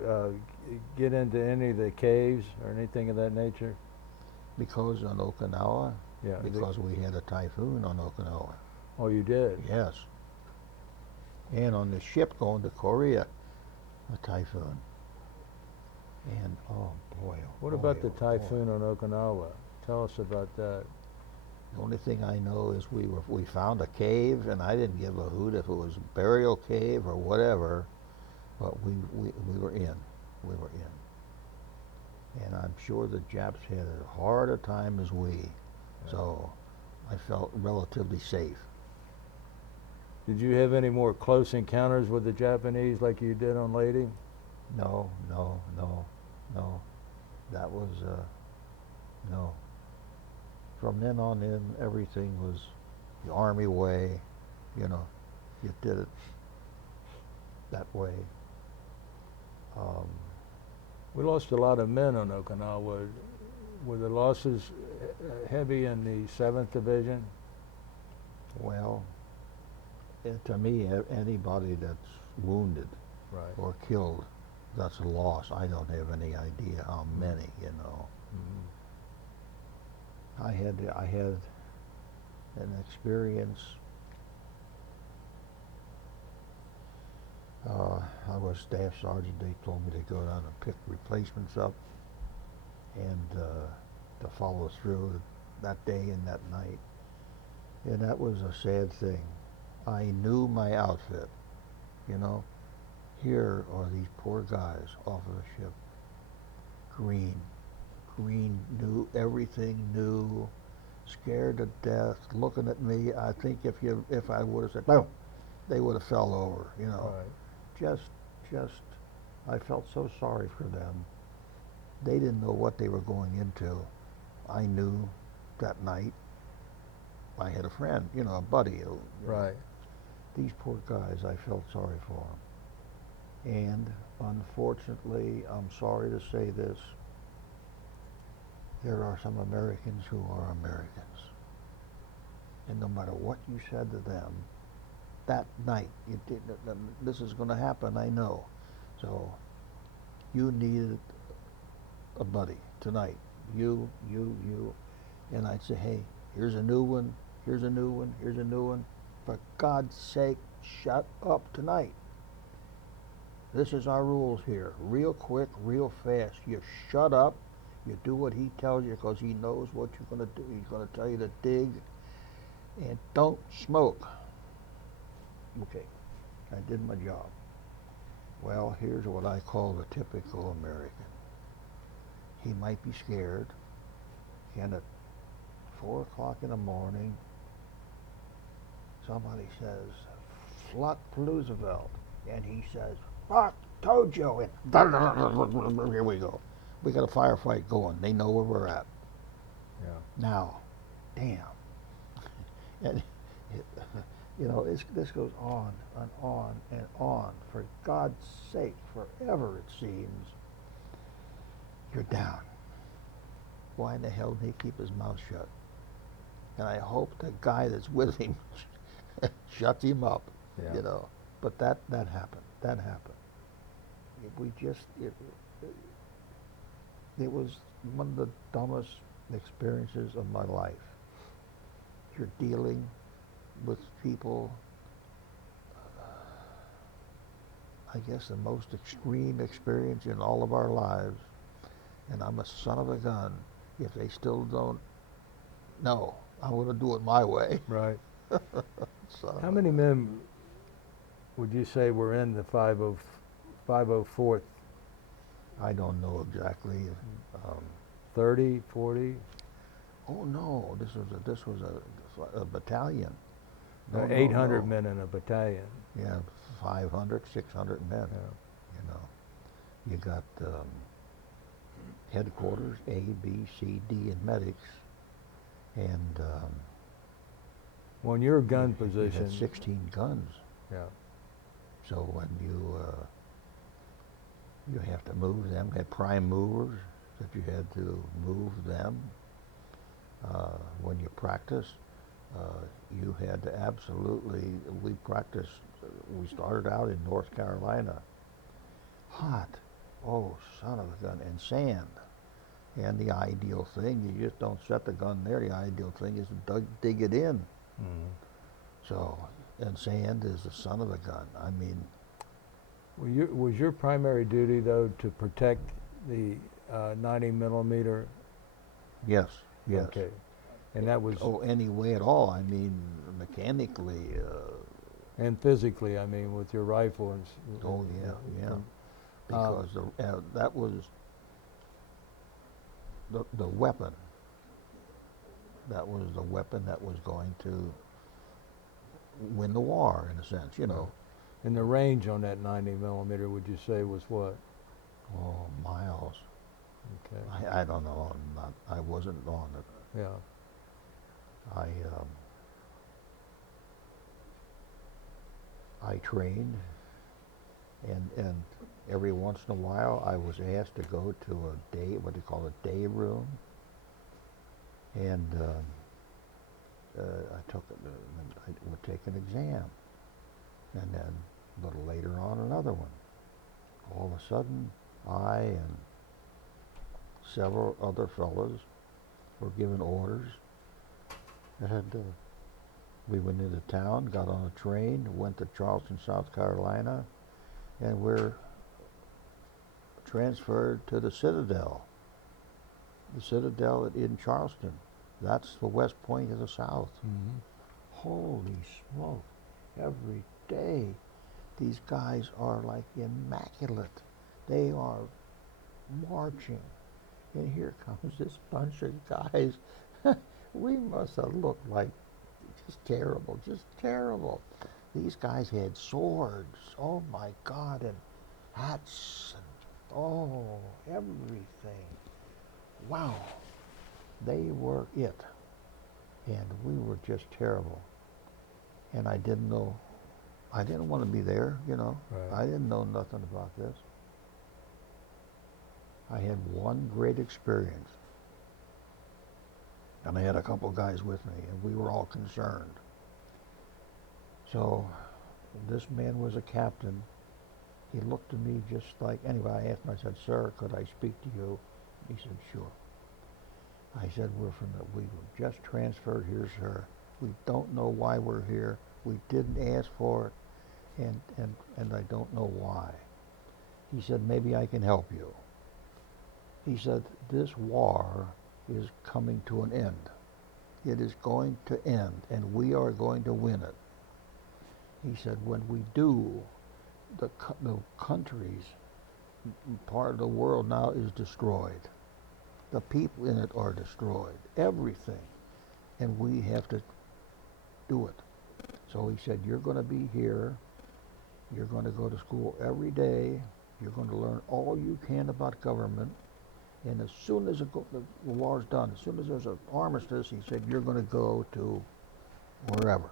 get into any of the caves or anything of that nature? Because on Okinawa, Yeah. because we had a typhoon on Okinawa. Oh, you did? Yes. And on the ship going to Korea, a typhoon. And oh boy, oh What boy, about the oh boy. typhoon on Okinawa? Tell us about that. The only thing I know is we found a cave, and I didn't give a hoot if it was a burial cave or whatever, but we were in. We were in. And I'm sure the Japs had as hard a time as we. Yeah. So I felt relatively safe. Did you have any more close encounters with the Japanese like you did on Lady? No, no, no, no. That was no. From then on in, everything was the Army way. You know, you did it that way. We lost a lot of men on Okinawa. Were the losses heavy in the 7th Division? Well, to me, anybody that's wounded Right. or killed, that's a loss. I don't have any idea how many. You know, I had an experience. I was staff sergeant. They told me to go down and pick replacements up and to follow through that day and that night. And that was a sad thing. I knew my outfit, you know. Here are these poor guys off of a ship. Green, knew everything, knew, scared to death, looking at me. I think if I would have said, no, they would have fell over, you know. Right. Just, I felt so sorry for them. They didn't know what they were going into. I knew that night. I had a friend, you know, a buddy. Right. These poor guys, I felt sorry for them. And unfortunately, I'm sorry to say this, there are some Americans who are Americans. And no matter what you said to them, that night, this is going to happen, I know. So you needed a buddy tonight. You. And I'd say, hey, here's a new one, here's a new one, here's a new one. For God's sake, shut up tonight. This is our rules here. Real quick, real fast. You shut up. You do what he tells you because he knows what you're going to do. He's going to tell you to dig. And don't smoke. Okay, I did my job. Well, here's what I call the typical American. He might be scared, and at 4 o'clock in the morning, somebody says, "Flut Roosevelt," and he says, "Fuck, told you," and here we go. We got a firefight going. They know where we're at. Yeah. Now, damn. And you know, this goes on and on and on. For God's sake, forever it seems. You're down. Why in the hell did he keep his mouth shut? And I hope the guy that's with him shuts him up, Yeah. you know. But that happened. That happened. It was one of the dumbest experiences of my life. You're dealing with people, I guess the most extreme experience in all of our lives, and I'm a son of a gun if they still don't know. I'm going to do it my way. Right. How A many men would you say were in the 504th? I don't know exactly. 30, 40? Oh no, this was a battalion. No, 800 no. men in a battalion. Yeah, 500, 600 men. Yeah. You know, you got headquarters, A, B, C, D, and medics, and Well, in your gun you position. had 16 guns. Yeah. So when you have to move them, had prime movers that you had to move them. When you practice, you had to absolutely. We practiced. We started out in North Carolina. Hot, oh son of a gun, and sand, And the ideal thing, you just don't set the gun there. The ideal thing is to dig it in. Mm. So, and sand is the son of a gun. I mean, Was your primary duty, though, to protect the 90 millimeter? yes, yes. Okay. And that was, Oh, any way at all. I mean, mechanically. and physically, I mean, with your rifle and. Oh yeah, yeah. from- Because that was the weapon. That was the weapon that was going to win the war, in a sense, you know. And the range on that 90 millimeter, would you say, was what? Oh, miles. Okay. I don't know. I wasn't on it. Yeah. I trained, and every once in a while I was asked to go to a day, what do you call a day room, and I would take an exam, and then a little later on another one. All of a sudden, I and several other fellows were given orders, and we went into town, got on a train, went to Charleston, South Carolina, and we're transferred to the Citadel. The Citadel in Charleston. That's the West Point of the South. Mm-hmm. Holy smoke. Every day, these guys are like immaculate. They are marching. And here comes this bunch of guys. We must have looked like just terrible. These guys had swords, oh my God, and hats, and oh, everything. Wow, they were it. And we were just terrible. And I didn't want to be there, you know. Right. I didn't know nothing about this. I had one great experience. And I had a couple guys with me, and we were all concerned. So this man was a captain. He looked at me just like, anyway, I asked him, I said, "Sir, could I speak to you?" He said, "Sure." I said, we were just transferred here, sir. We don't know why we're here. We didn't ask for it, and I don't know why. He said, "Maybe I can help you." He said, "This war is coming to an end. It is going to end, and we are going to win it." He said, "When we do, the countries, part of the world now is destroyed. The people in it are destroyed, everything, and we have to do it." So he said, "You're going to be here. You're going to go to school every day. You're going to learn all you can about government. And as soon as the war's done, as soon as there's an armistice," he said, "you're going to go to wherever,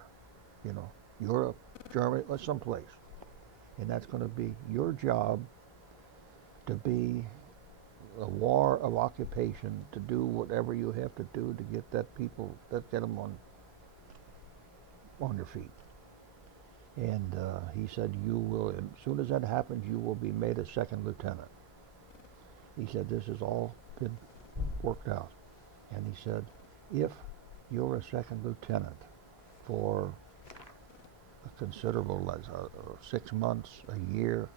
you know, Europe, Germany, or someplace. And that's going to be your job to be a war of occupation, to do whatever you have to do to get that people, get them on your feet." And he said, "You will, as soon as that happens, you will be made a second lieutenant." He said, "This has all been worked out." And he said, "If you're a second lieutenant for a considerable, 6 months, a year,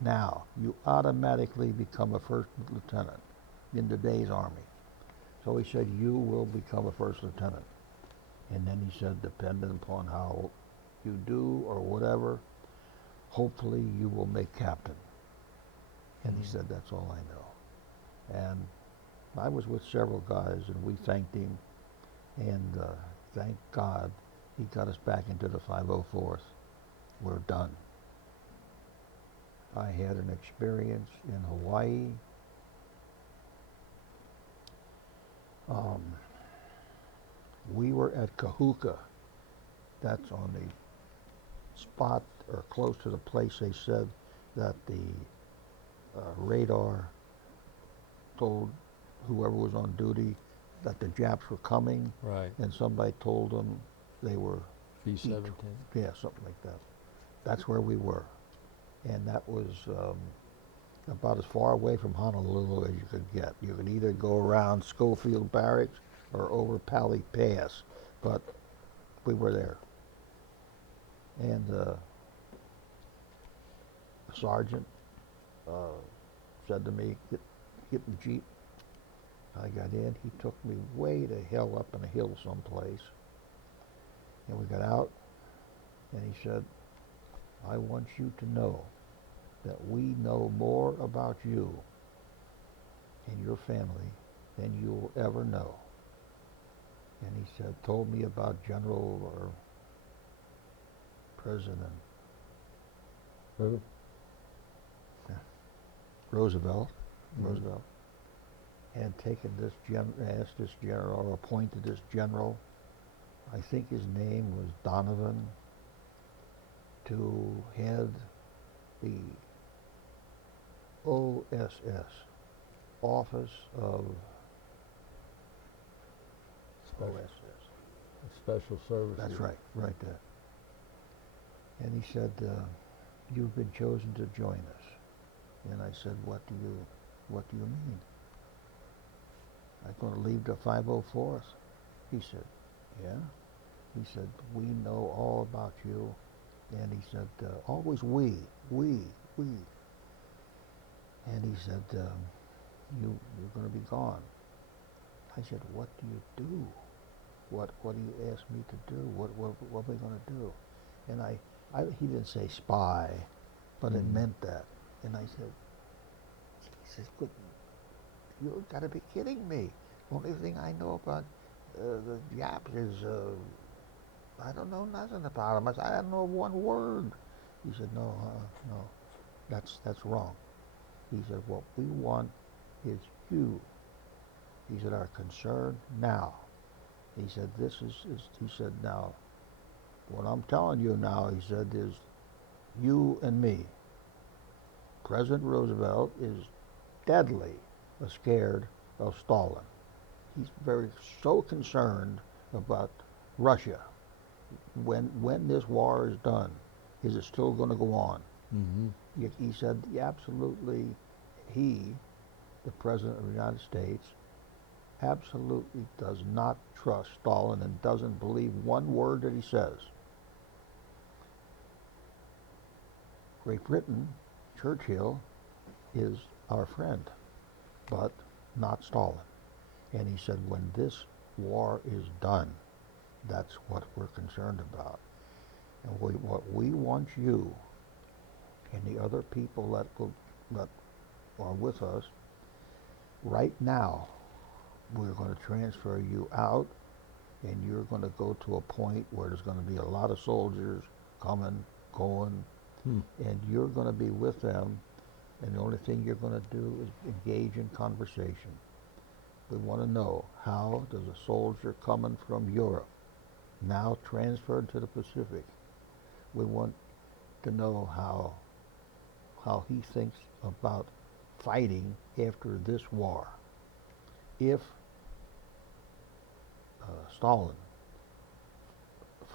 now you automatically become a first lieutenant in today's Army." So he said, "You will become a first lieutenant." And then he said, "Depending upon how you do or whatever, hopefully you will make captain." And he said, "That's all I know." And I was with several guys, and we thanked him, and thank God he got us back into the 504th. We're done. I had an experience in Hawaii. We were at Kahuka. That's on the spot or close to the place they said that the radar told whoever was on duty that the Japs were coming, Right. and somebody told them they were B-17. yeah, something like that. That's where we were, and that was about as far away from Honolulu as you could get. You could either go around Schofield Barracks or over Pally Pass, but we were there. And the sergeant said to me, get in the Jeep. I got in. He took me way to hell up in a hill someplace. And we got out, and he said, I want you to know that we know more about you and your family than you'll ever know. And he said, told me about General or President Who? Roosevelt. Mhm. Roosevelt had taken this asked this general, or appointed this general, I think his name was Donovan, to head the OSS, Office of OSS. Special Services. That's right, right there. And he said, you've been chosen to join us. And I said, what do you mean? I'm going to leave the 504th. He said, yeah. He said, we know all about you. And he said, always we. And he said, you're going to be gone. I said, what do you do? What do you ask me to do? What are we going to do? And he didn't say spy, but it meant that. And I said, he says, but you've got to be kidding me. Only thing I know about the Japs is, I don't know nothing about them. I said, I don't know one word. He said, no, that's wrong. He said, what we want is you. He said, our concern now. He said, he said, now, what I'm telling you now, he said, is you and me. President Roosevelt is deadly scared of Stalin. He's so concerned about Russia. When this war is done, is it still going to go on? Mm-hmm. He said, absolutely, the President of the United States, absolutely does not trust Stalin and doesn't believe one word that he says. Great Britain, Churchill, is our friend, but not Stalin. And he said, when this war is done, that's what we're concerned about. And what we want you and the other people that are with us, right now, we're going to transfer you out, and you're going to go to a point where there's going to be a lot of soldiers coming, going, and you're going to be with them, and the only thing you're going to do is engage in conversation. We want to know, how does a soldier coming from Europe, now transferred to the Pacific, we want to know how he thinks about fighting after this war. If Stalin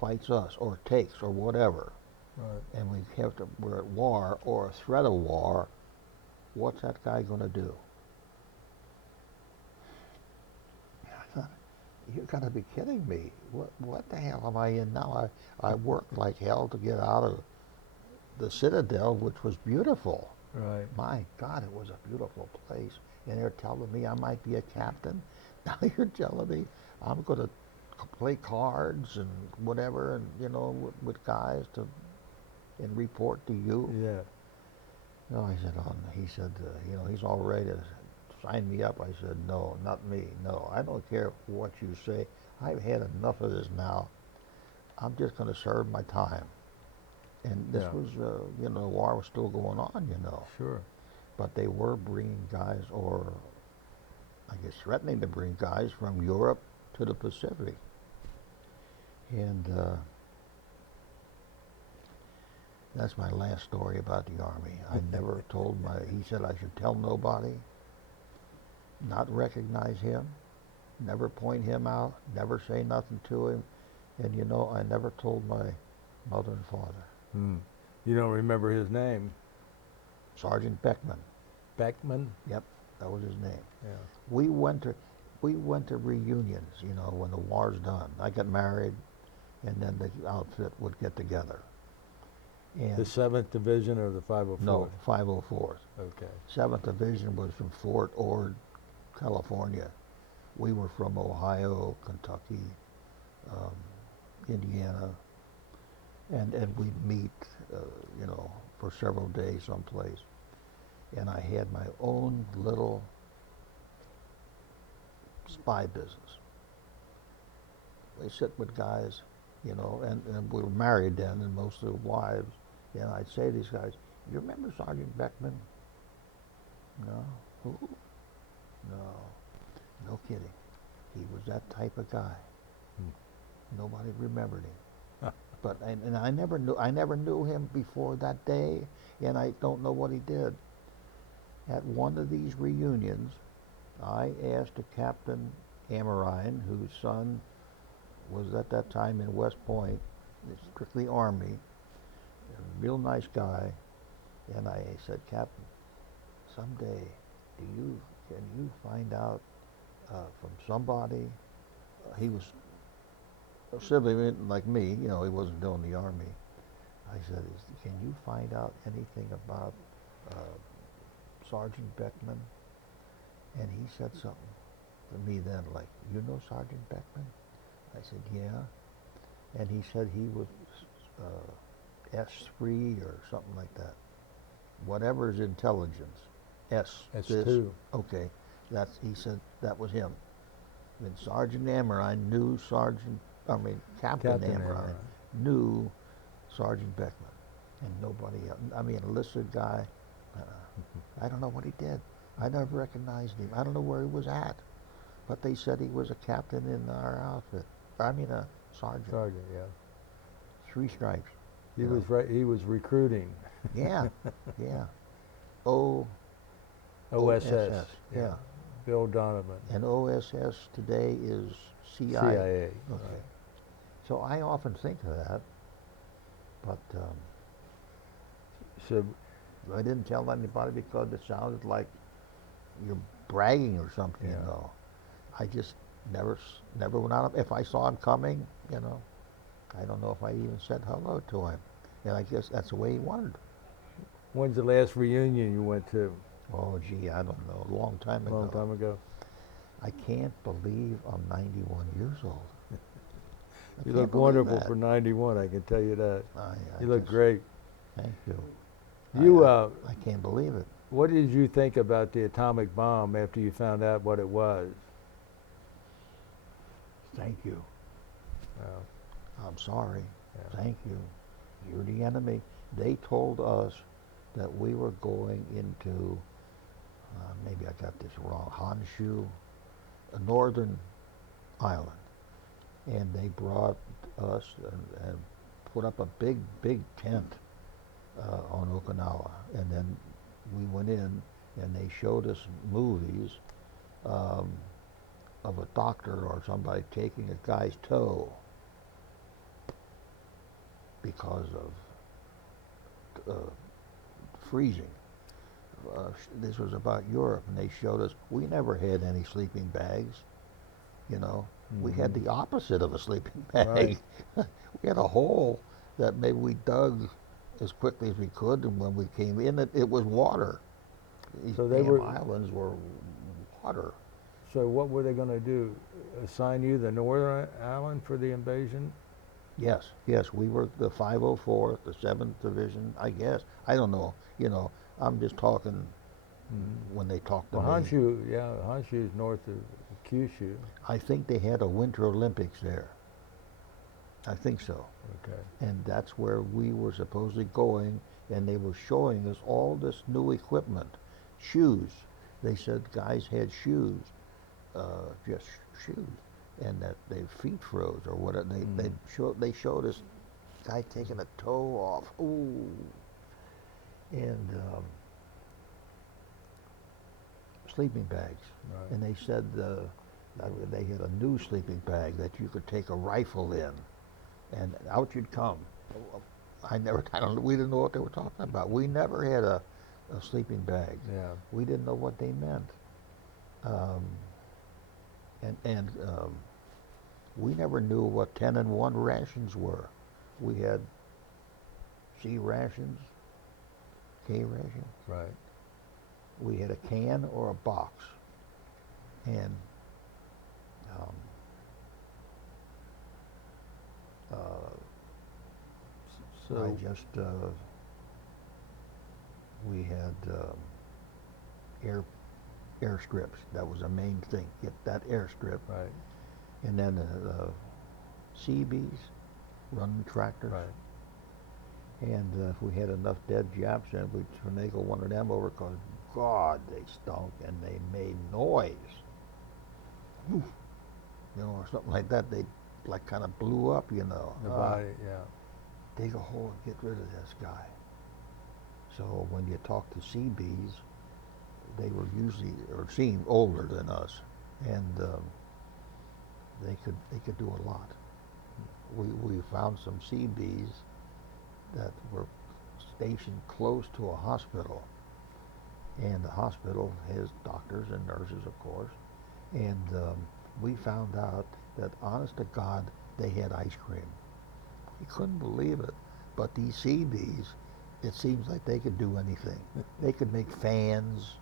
fights us or takes or whatever, Right. and we're at war or a threat of war, what's that guy going to do? I thought, you've got to be kidding me. What the hell am I in now? I worked like hell to get out of the Citadel, which was beautiful. Right. My God, it was a beautiful place. And they're telling me I might be a captain. Now you're telling me I'm going to play cards and whatever, and with guys and report to you. Yeah. No, I said, he said, he's all ready to sign me up. I said, no, not me. No, I don't care what you say. I've had enough of this now. I'm just going to serve my time. And this was, the war was still going on, Sure. But they were bringing guys, or I guess threatening to bring guys from Europe to the Pacific. And that's my last story about the Army. I never told he said I should tell nobody, not recognize him, never point him out, never say nothing to him. And I never told my mother and father. You don't remember his name? Sergeant Beckman. Beckman? Yep, that was his name. Yeah. We went to reunions, you know, when the war's done. I got married, and then the outfit would get together. And The 7th Division or the 504th? no, 504th. Okay. 7th Division was from Fort Ord, California. We were from Ohio, Kentucky, Indiana, and we'd meet, you know, for several days someplace. And I had my own little spy business. We sit with guys, you know, and we were married then, and most of the wives. And I'd say to these guys, "You remember Sergeant Beckman?" "No." "Who?" "No." "No kidding. He was that type of guy." Nobody remembered him. But and I never knew him before that day, and I don't know what he did. At one of these reunions, I asked a Captain Amarine, whose son was at that time in West Point, strictly Army, a real nice guy, and I said, "Captain, someday, can you find out from somebody?" He was a civilian like me, you know, he wasn't doing the Army. I said, "Can you find out anything about Sergeant Beckman?" And he said something to me then, like, "You know Sergeant Beckman?" I said, "Yeah." And he said he was S3 or something like that. Whatever is intelligence. S2. This. Okay. He said that was him. And Sergeant Amarine knew Captain Amarine knew Sergeant Beckman. And nobody else. I mean, enlisted guy. I don't know what he did. I never recognized him. I don't know where he was at. But they said he was a captain in our outfit. I mean, a sergeant. Sergeant, yeah. 3 stripes. He was right. He was recruiting. Yeah, yeah. OSS. Yeah. Bill Donovan. And OSS today is CIA. CIA. Okay. Right. So I often think of that, but So I didn't tell anybody because it sounded like you're bragging or something, Yeah. you know. I just never went out. If I saw him coming, you know, I don't know if I even said hello to him. And I guess that's the way he wanted. when's the last reunion you went to? Oh, gee, I don't know. A long time A ago. long time ago. I can't believe I'm 91 years old. I You can't look believe wonderful that. for 91, I can tell you that. I You look just- great. Thank you. You, I can't believe it. what did you think about the atomic bomb after you found out what it was? Thank you. I'm sorry. Yeah. Thank you. You're the enemy. They told us that we were going into, maybe I got this wrong, Honshu, a northern island. And they brought us and put up a big, big tent on Okinawa. And then we went in and they showed us movies of a doctor or somebody taking a guy's toe because of freezing. This was about Europe, and they showed us, we never had any sleeping bags, you know. We had the opposite of a sleeping bag. Right. We had a hole that maybe we dug as quickly as we could, and when we came in, it was water. These So they damn were- islands were water. So what were they going to do? Assign you the northern island for the invasion? Yes, yes, we were the 504th, the 7th Division, I guess. I don't know, you know, I'm just talking when they talk to Well, me. Honshu is north of Kyushu. I think they had a Winter Olympics there. I think so. Okay. And that's where we were supposedly going, and they were showing us all this new equipment. Shoes. They said guys had shoes, just shoes, and that their feet froze or whatever. They showed us guy taking a toe off. Ooh. And sleeping bags. Right. And they said they had a new sleeping bag that you could take a rifle in, and out you'd come. We didn't know what they were talking about. We never had of sleeping bags. Yeah. We didn't know what they meant. Um, and we never knew what 10 and 1 rations were. We had C rations, K rations. Right. We had a can or a box. And um, uh, So I just, we had airstrips. That was the main thing. Get that airstrip. right. And then CBs, running tractors. Right. And if we had enough dead Japs, then we'd finagle one of them over because, God, they stunk and they made noise. Whew. You know, or something like that. They like kind of blew up, you know. The body. Yeah. Dig a hole and get rid of this guy. So when you talk to CBs, they were usually or seemed older than us, and they could do a lot. We found some CBs that were stationed close to a hospital, and the hospital has doctors and nurses, of course, and we found out that, honest to God, they had ice cream. We couldn't believe it, but these CBs, it seems like they could do anything. They could make fans.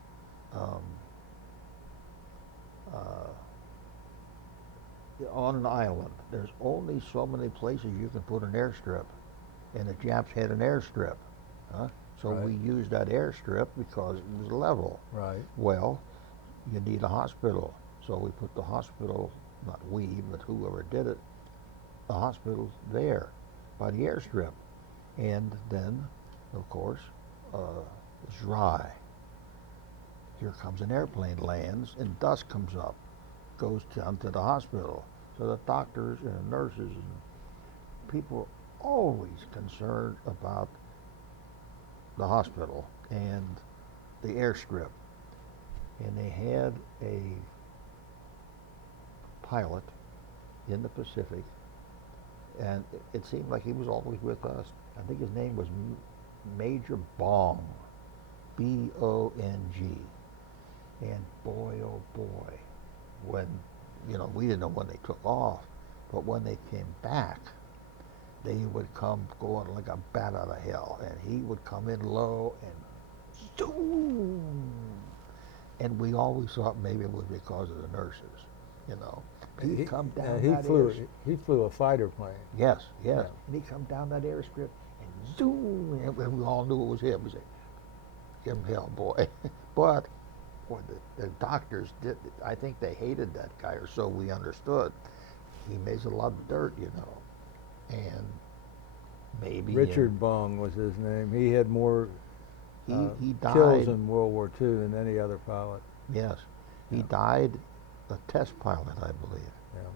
On an island, there's only so many places you can put an airstrip, and the Japs had an airstrip. So Right. we used that airstrip because it was level. Right. Well, you need a hospital, so we put the hospital, not we, but whoever did it, the hospital there by the airstrip. And then, of course, it's dry. Here comes an airplane, lands, and dust comes up, goes down to the hospital. So the doctors and nurses and people are always concerned about the hospital and the airstrip. And they had a pilot in the Pacific, and it seemed like he was always with us. I think his name was Major Bong, B-O-N-G. And boy, oh boy, when, you know, we didn't know when they took off, but when they came back, they would come going like a bat out of hell, and he would come in low and zoom. And we always thought maybe it was because of the nurses, you know. He'd come down that He flew a fighter plane. Yes, yes. Yeah. And he'd come down that airstrip and zoom, and we all knew it was him. We said, "Give him hell, boy." But boy, the doctors did. I think they hated that guy, or so we understood. He makes a lot of dirt, you know, and maybe Richard Bong was his name. He had more he died. kills in World War II than any other pilot. Yes, he Yeah. died a test pilot, I believe. Yeah,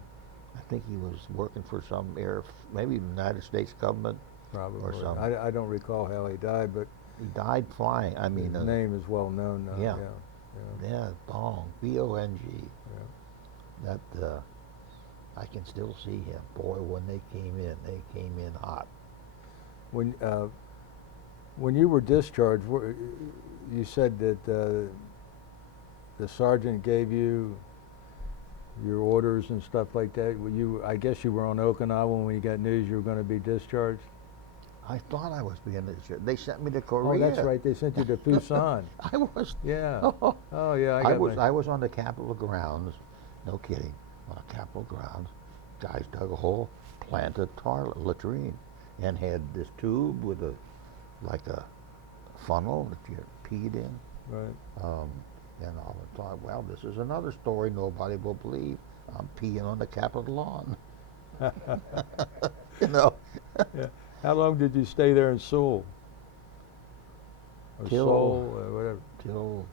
I think he was working for some maybe the United States government. probably. some- I don't recall how he died, but He died flying. I mean, his name is well known now. yeah. Yeah. yeah, Bong, B-O-N-G. Yeah. That I can still see him. Boy, when they came in hot. When you were discharged, you said that the sergeant gave you your orders and stuff like that. I guess you were on Okinawa when you got news you were going to be discharged. I thought I was being discharged. They sent me to Korea. Oh, that's right. They sent you to Busan. I was. Yeah. Oh, yeah. I was on the Capitol grounds. No kidding. On the Capitol grounds, guys dug a hole, planted latrine, and had this tube with like a funnel that you peed in. Right. And all the time, well, this is another story nobody will believe. I'm peeing on the Capitol lawn. You know. Yeah. How long did you stay there in Seoul? Or Till- Seoul, or whatever. Till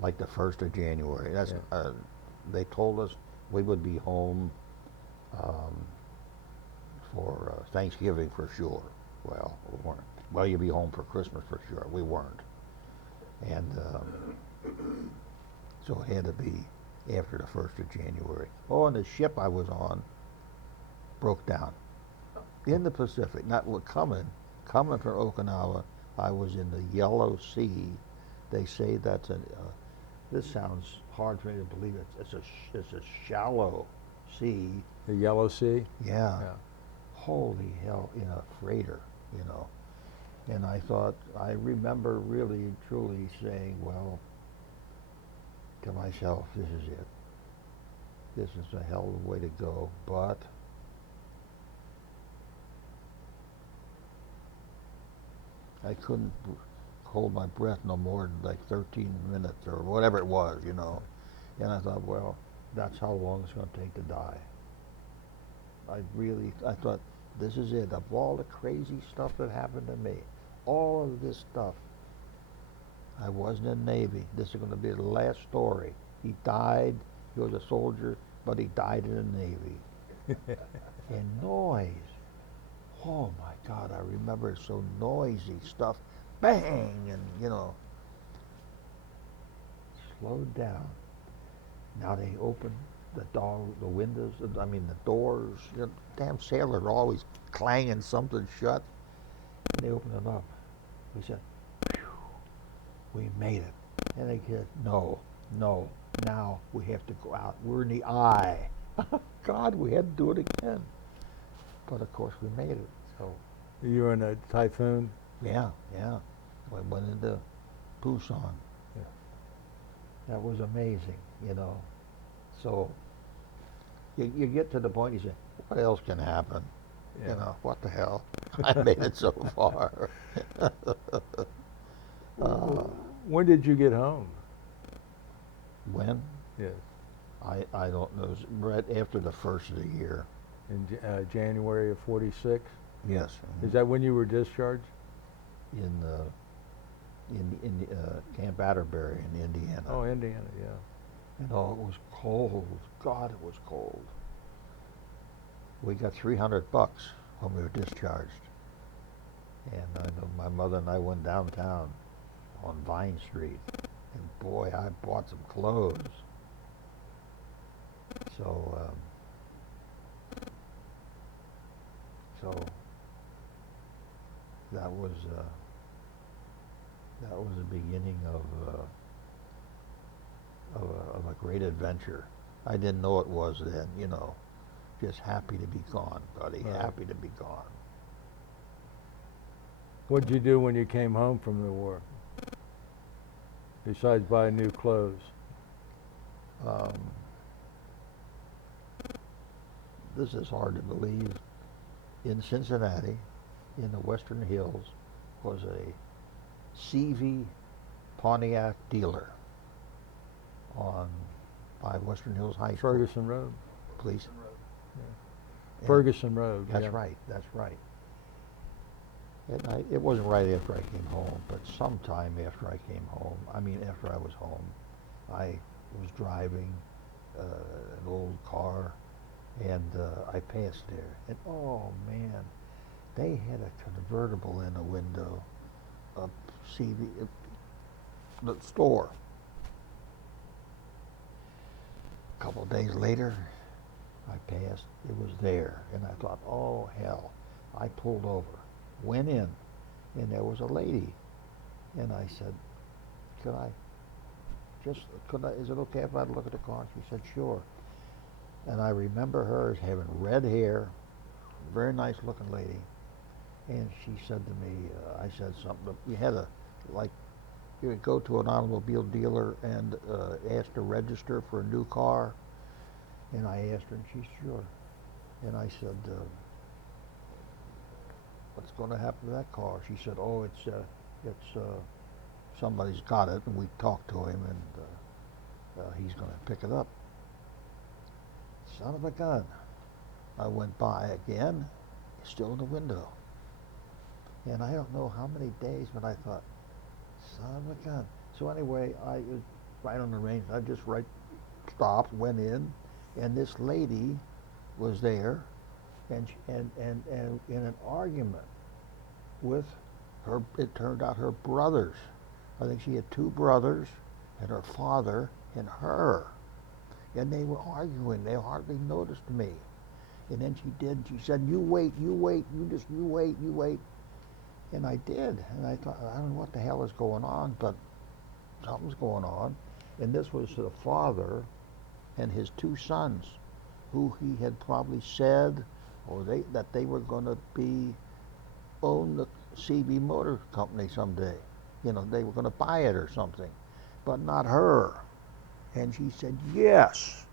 like the 1st of January. That's Yeah. They told us we would be home for Thanksgiving for sure. Well, we weren't. Well, you'd be home for Christmas for sure. We weren't. And so it had to be after the 1st of January. Oh, and the ship I was on broke down in the Pacific. Not coming from Okinawa. I was in the Yellow Sea, They say that's this sounds hard for me to believe. It's a shallow sea. The Yellow Sea? Yeah. Yeah. Holy hell, in a freighter, you know. And I remember really, truly saying, well, to myself, this is it. This is a hell of a way to go, but I couldn't hold my breath no more than like 13 minutes or whatever it was, you know. And I thought, well, that's how long it's going to take to die. I thought, this is it. Of all the crazy stuff that happened to me, all of this stuff, I wasn't in the Navy. This is going to be the last story. He died. He was a soldier, but he died in the Navy. And noise. Oh my God, I remember it so noisy stuff. Bang! And, you know, slowed down. Now they open the windows, the doors. You know, damn sailors are always clanging something shut. And they opened it up. We said, phew, we made it. And they said, no, now we have to go out. We're in the eye. God, we had to do it again. But of course we made it. So You were in a typhoon? yeah. We went into Busan. Yeah. That was amazing, you know. So you get to the point you say, what else can happen? Yeah. You know, what the hell? I made it so far. When did you get home? When? Yes. I don't know. It was right after the first of the year. In January of '46? Yes. Is that when you were discharged? In Camp Atterbury in Indiana. Oh, Indiana, yeah. You know, it was cold. God, it was cold. We got $300 when we were discharged. And I know my mother and I went downtown on Vine Street. And boy, I bought some clothes. So that was the beginning of a great adventure. I didn't know it was then, you know. Just happy to be gone, buddy. Right. Happy to be gone. What did you do when you came home from the war? Besides buy new clothes? This is hard to believe. In Cincinnati, in the Western Hills, was a CV Pontiac dealer by Western Hills High School. Ferguson Road? Please. Yeah. Ferguson Road. That's yeah. right. That's right. And it wasn't right after I came home, but sometime after I came home, after I was home, I was driving an old car, and I passed there. And oh man, they had a convertible in a window, a CV, the store. A couple of days later, I passed, it was there, and I thought, oh hell. I pulled over, went in, and there was a lady, and I said, is it okay if I look at the car? She said, sure. And I remember her as having red hair, very nice looking lady, and she said to me, I said something, you had you would go to an automobile dealer and ask to register for a new car. And I asked her, and she's sure. And I said, what's going to happen to that car? She said, oh, it's somebody's got it, and we talked to him, and he's going to pick it up. Son of a gun. I went by again, it's still in the window. And I don't know how many days, but I thought, son of a gun. So anyway, I was right on the range. I just stopped, went in, and this lady was there, and in an argument with her. It turned out her brothers. I think she had two brothers, and her father and her, and they were arguing. They hardly noticed me, and then she said, "You wait, you wait, you wait, you wait." And I did, and I thought, I don't know what the hell is going on, but something's going on. And this was the father and his two sons, who he had probably said, or that they were going to own the CB Motor Company someday. You know, they were going to buy it or something, but not her. And she said, yes,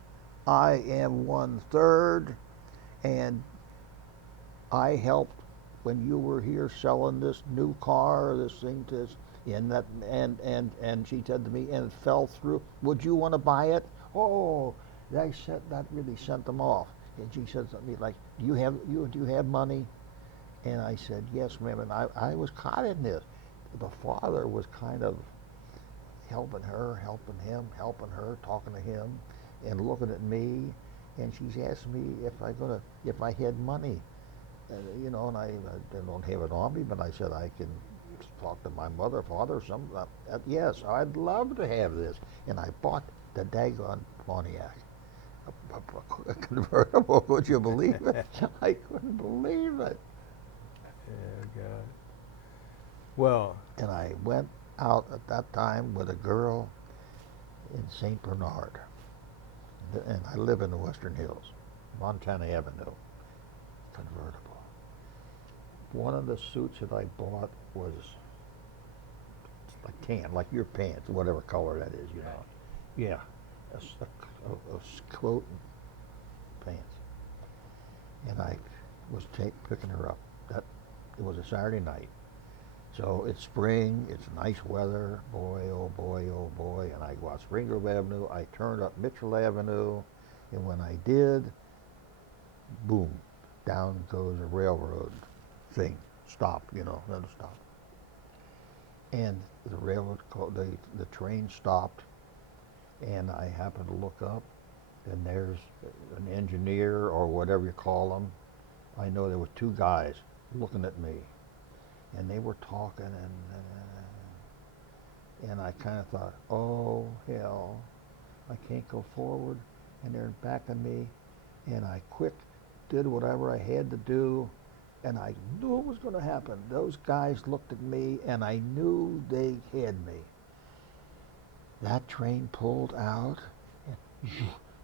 I am 1/3, and I helped when you were here selling this new car, this thing, this, and she said to me, and it fell through. Would you want to buy it? Oh, that really sent them off. And she said something like, do you have money? And I said, yes, ma'am. And I was caught in this. The father was kind of helping her, helping him, helping her, talking to him, and looking at me. And she's asked me if I had money, you know, and I don't have it on me, but I said I can talk to my mother, father, yes, I'd love to have this. And I bought the daggone Pontiac, a convertible. Would you believe it? I couldn't believe it. Yeah, God. Well, And I went out at that time with a girl in St. Bernard. And I live in the Western Hills, Montana Avenue, convertible. One of the suits that I bought was like tan, like your pants, whatever color that is, you know. Yeah, a coat and pants. And I was picking her up. It was a Saturday night. So it's spring, it's nice weather, boy, oh boy, oh boy, and I go out Spring Grove Avenue, I turned up Mitchell Avenue, and when I did, boom, down goes a railroad thing, stop, you know, let it stop. And the railroad, the train stopped, and I happened to look up, and there's an engineer, or whatever you call them. I know there were two guys looking at me. And they were talking, and I kind of thought, oh, hell, I can't go forward. And they're backing me, and I did whatever I had to do, and I knew it was going to happen. Those guys looked at me, and I knew they had me. That train pulled out, and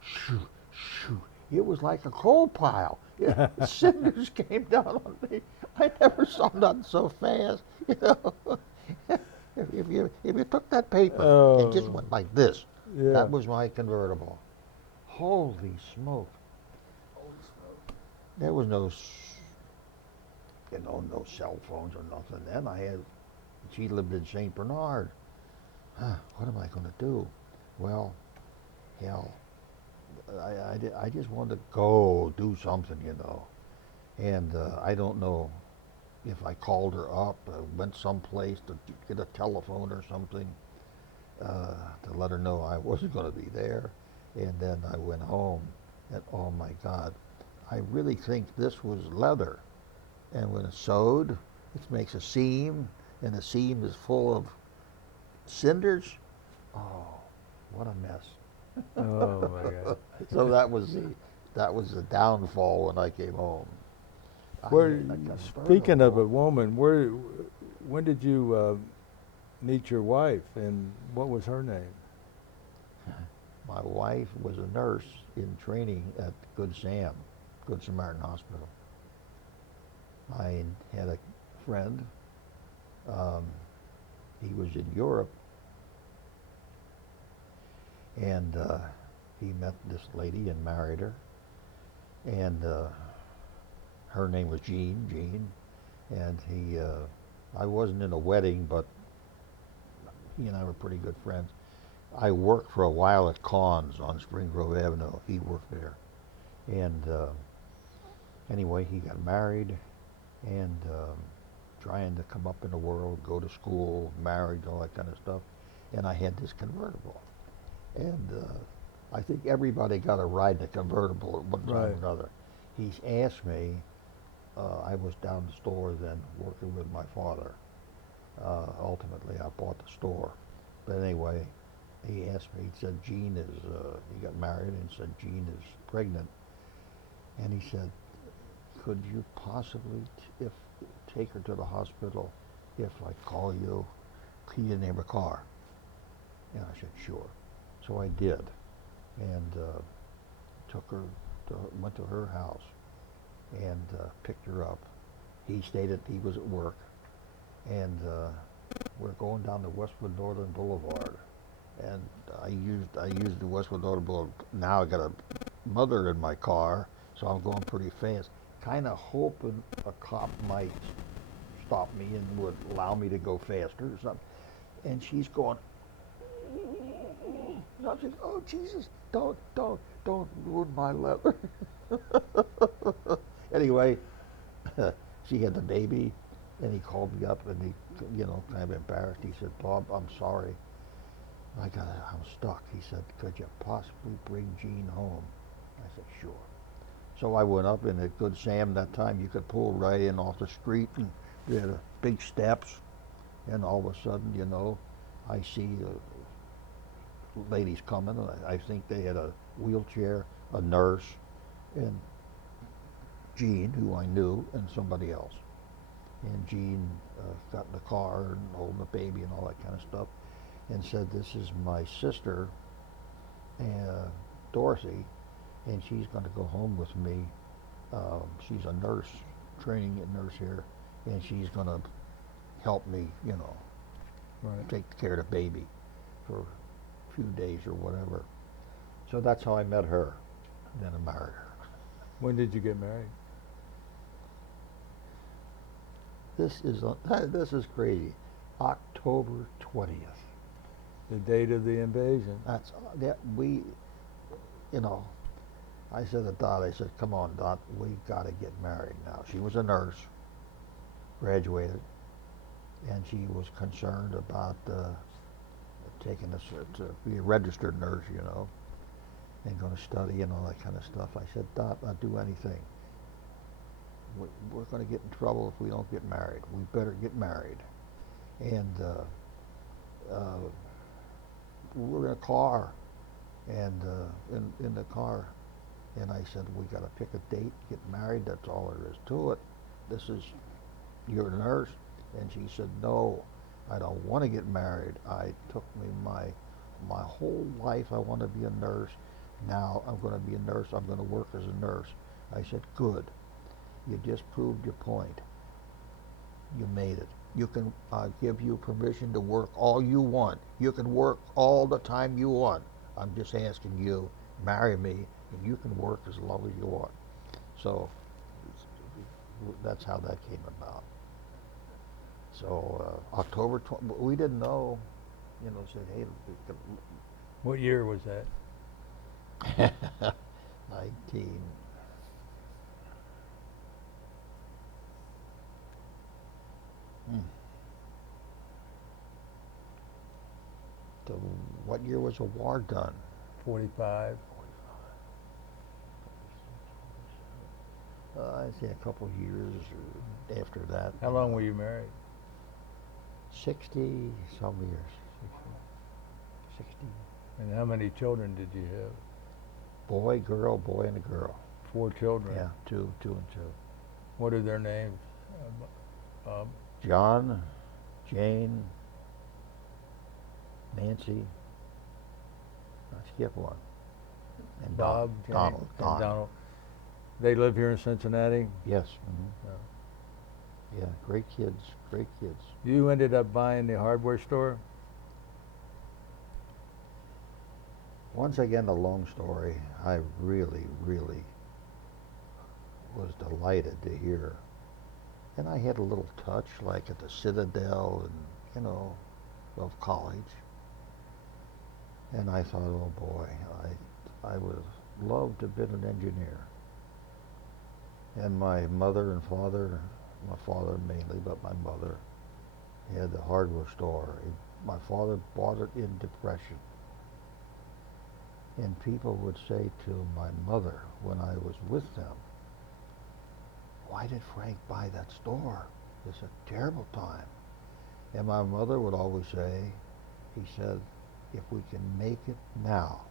shoot, shoot. It was like a coal pile. Cinders came down on me. I never saw nothing so fast. You know, if you took that paper and just went like this, yeah. that was my convertible. Holy smoke! There was no cell phones or nothing. Then she lived in St. Bernard. What am I going to do? Well, hell, I just wanted to go do something, you know. And I don't know if I called her up, went someplace to get a telephone or something to let her know I wasn't going to be there. And then I went home, and oh my God, I really think this was leather. And when it's sewed, it makes a seam, and the seam is full of cinders. Oh, what a mess. Oh my God. So that was the downfall when I came home. Speaking of a woman, when did you meet your wife, and what was her name? My wife was a nurse in training at Good Samaritan Hospital. I had a friend. He was in Europe, and he met this lady and married her. And her name was Jean, and I wasn't in a wedding, but he and I were pretty good friends. I worked for a while at Conn's on Spring Grove Avenue. He worked there. And anyway, he got married, and trying to come up in the world, go to school, married, all that kind of stuff. And I had this convertible. And I think everybody got a ride in a convertible at one time or another. He's asked me, I was down the store then working with my father. Ultimately, I bought the store. But anyway, he asked me, he said, Jean he got married, and said, Jean is pregnant. And he said, could you possibly take her to the hospital if I call you? He didn't have a car. And I said, sure. So I did, and took her, went to her house, and picked her up. He was at work, and we're going down the Westwood Northern Boulevard, and I used the Westwood Northern Boulevard. Now I got a mother in my car, so I'm going pretty fast, kind of hoping a cop might stop me and would allow me to go faster or something. And she's going, and I'm saying, oh Jesus, don't ruin my leather. Anyway, she had the baby, and he called me up, and he, kind of embarrassed. He said, Bob, I'm sorry. I'm stuck. He said, could you possibly bring Jean home? I said, sure. So I went up, and at Good Sam that time, you could pull right in off the street, and there had big steps, and all of a sudden, I see ladies coming. I think they had a wheelchair, a nurse, and Jean, who I knew, and somebody else. And Jean got in the car and holding the baby and all that kind of stuff, and said, this is my sister, Dorothy, and she's going to go home with me. She's a nurse, training a nurse here, and she's going to help me, Right. take care of the baby for a few days or whatever. So that's how I met her. Then I married her. When did you get married? This is crazy. October 20th. The date of the invasion. That's that we, I said to Dot, I said, come on, Dot, we've got to get married now. She was a nurse, graduated, and she was concerned about taking us to be a registered nurse, and going to study and all that kind of stuff. I said, Dot, I'll do anything. We're going to get in trouble if we don't get married. We better get married. And we're in a car, and in the car, and I said, we got to pick a date, get married. That's all there is to it. You're a nurse. And she said, no, I don't want to get married. I took me my whole life. I want to be a nurse. Now I'm going to be a nurse. I'm going to work as a nurse. I said, good. You just proved your point. You made it. You can give you permission to work all you want. You can work all the time you want. I'm just asking you, marry me, and you can work as long as you want. So that's how that came about. So October 20, we didn't know, said, hey, What year was that? 19. So what year was the war done? 45. I'd say a couple of years after that. How long were you married? 60 some years. 60. And how many children did you have? Boy, and a girl. 4 children. Yeah, two and two. What are their names? John, Jane, Nancy. I skipped one. And Bob, Jane, Donald. and Donald. They live here in Cincinnati? Yes. Yeah. Yeah, great kids. You ended up buying the hardware store? Once again, a long story. I really was delighted to hear. And I had a little touch, like at the Citadel and, of college. And I thought, oh boy, I would have loved to have been an engineer. And my mother and father, my father mainly, but my mother, had the hardware store. My father bought it in Depression. And people would say to my mother when I was with them, why did Frank buy that store? It's a terrible time. And my mother would always say, he said, if we can make it now,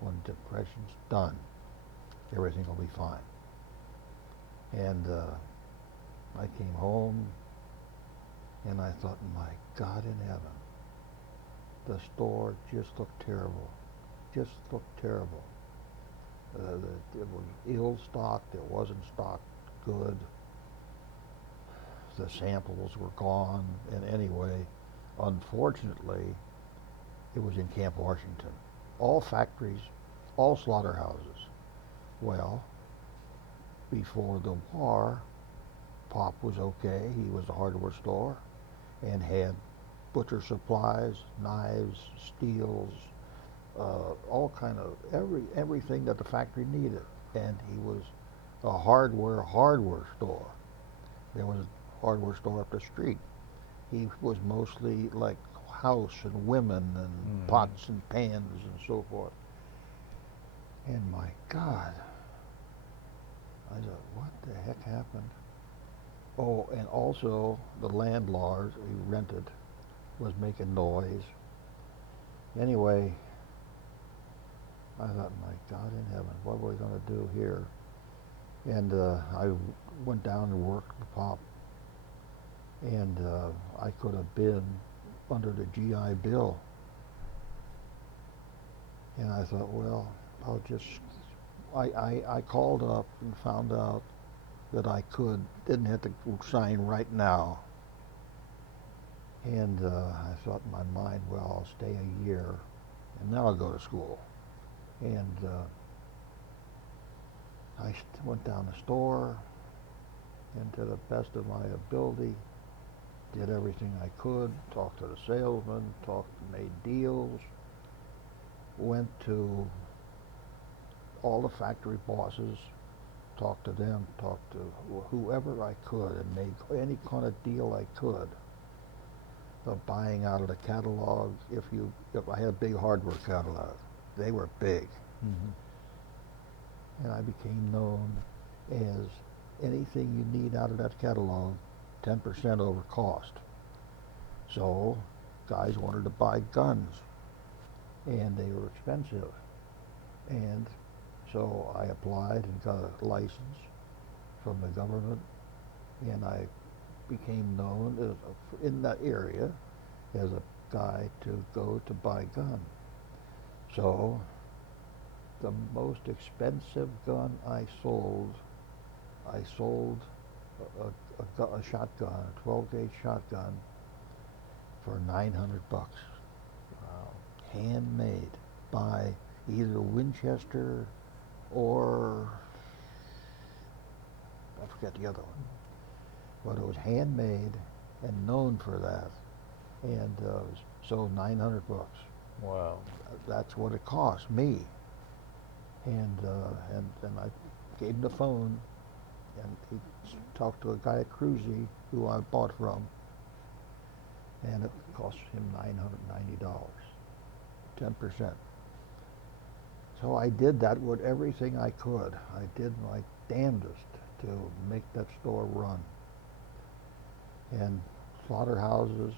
when Depression's done, everything will be fine. And I came home, and I thought, my God in heaven, the store just looked terrible. Just looked terrible. It was ill stocked. It wasn't stocked good. The samples were gone. And anyway, unfortunately, it was in Camp Washington. All factories, all slaughterhouses. Well, before the war, Pop was okay. He was a hardware store and had butcher supplies, knives, steels, all kind of everything that the factory needed. And he was a hardware store. There was a hardware store up the street. He was mostly like house and women and pots and pans and so forth. And my God, I thought, what the heck happened? Oh, and also the landlord he rented was making noise. Anyway, I thought, my God in heaven, what are we going to do here? And I went down and worked with Pop. And I could have been under the GI Bill. And I thought, well, I'll just, I called up and found out that I didn't have to sign right now. And I thought in my mind, well, I'll stay a year and then I'll go to school. And I went down the store and to the best of my ability, did everything I could, talked to the salesman, made deals, went to all the factory bosses, talked to them, talked to whoever I could, and made any kind of deal I could of buying out of the catalog. If I had a big hardware catalog, they were big. And I became known as anything you need out of that catalog, 10% over cost. So guys wanted to buy guns and they were expensive. And so I applied and got a license from the government, and I became known in that area as a guy to go to buy guns. So the most expensive gun I sold a shotgun, a 12-gauge shotgun, for $900. Wow. Handmade by either Winchester or I forget the other one. But it was handmade and known for that. And so $900. Wow. That's what it cost me. And I gave him the phone, and he talked to a guy at Cruzy who I bought from, and it cost him $990, 10%. So I did that with everything I could. I did my damnedest to make that store run. And slaughterhouses,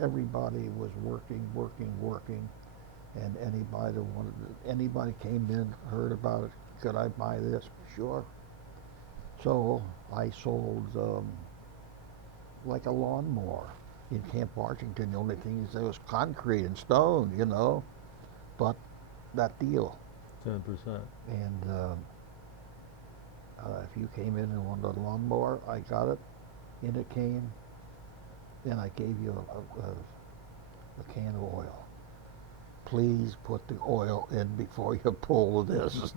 everybody was working. And anybody came in, heard about it. Could I buy this? Sure. So I sold like a lawnmower in Camp Washington. The only thing is there was concrete and stone, but that deal. 10%. And if you came in and wanted a lawnmower, I got it. In it came. Then I gave you a can of oil. Please put the oil in before you pull this.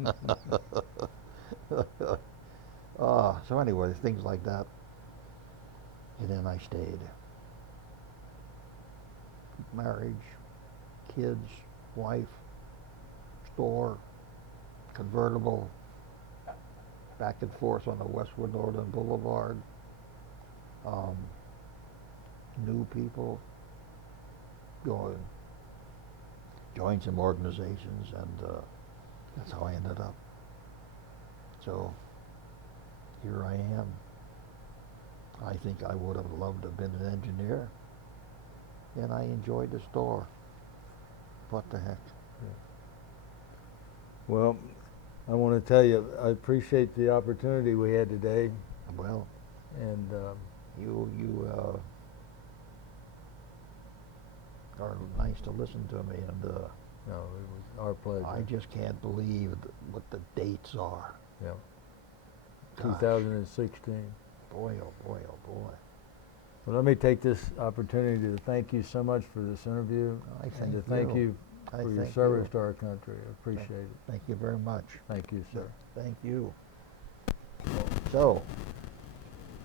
So anyway, things like that. And then I stayed. Marriage, kids, wife, store, convertible, back and forth on the Westwood Northern Boulevard. New people, joined some organizations, and that's how I ended up. So here I am. I think I would have loved to have been an engineer, and I enjoyed the store. What the heck? Well, I want to tell you, I appreciate the opportunity we had today. Well, And you are nice to listen to me, and No, it was our pleasure. I just can't believe what the dates are. Yeah. Gosh. 2016. Boy, oh boy, oh boy. Well, let me take this opportunity to thank you so much for this interview I and to thank thank you. you I for your thank service you. to our country. I appreciate it. Thank you very much. Thank you, sir. Thank you. So,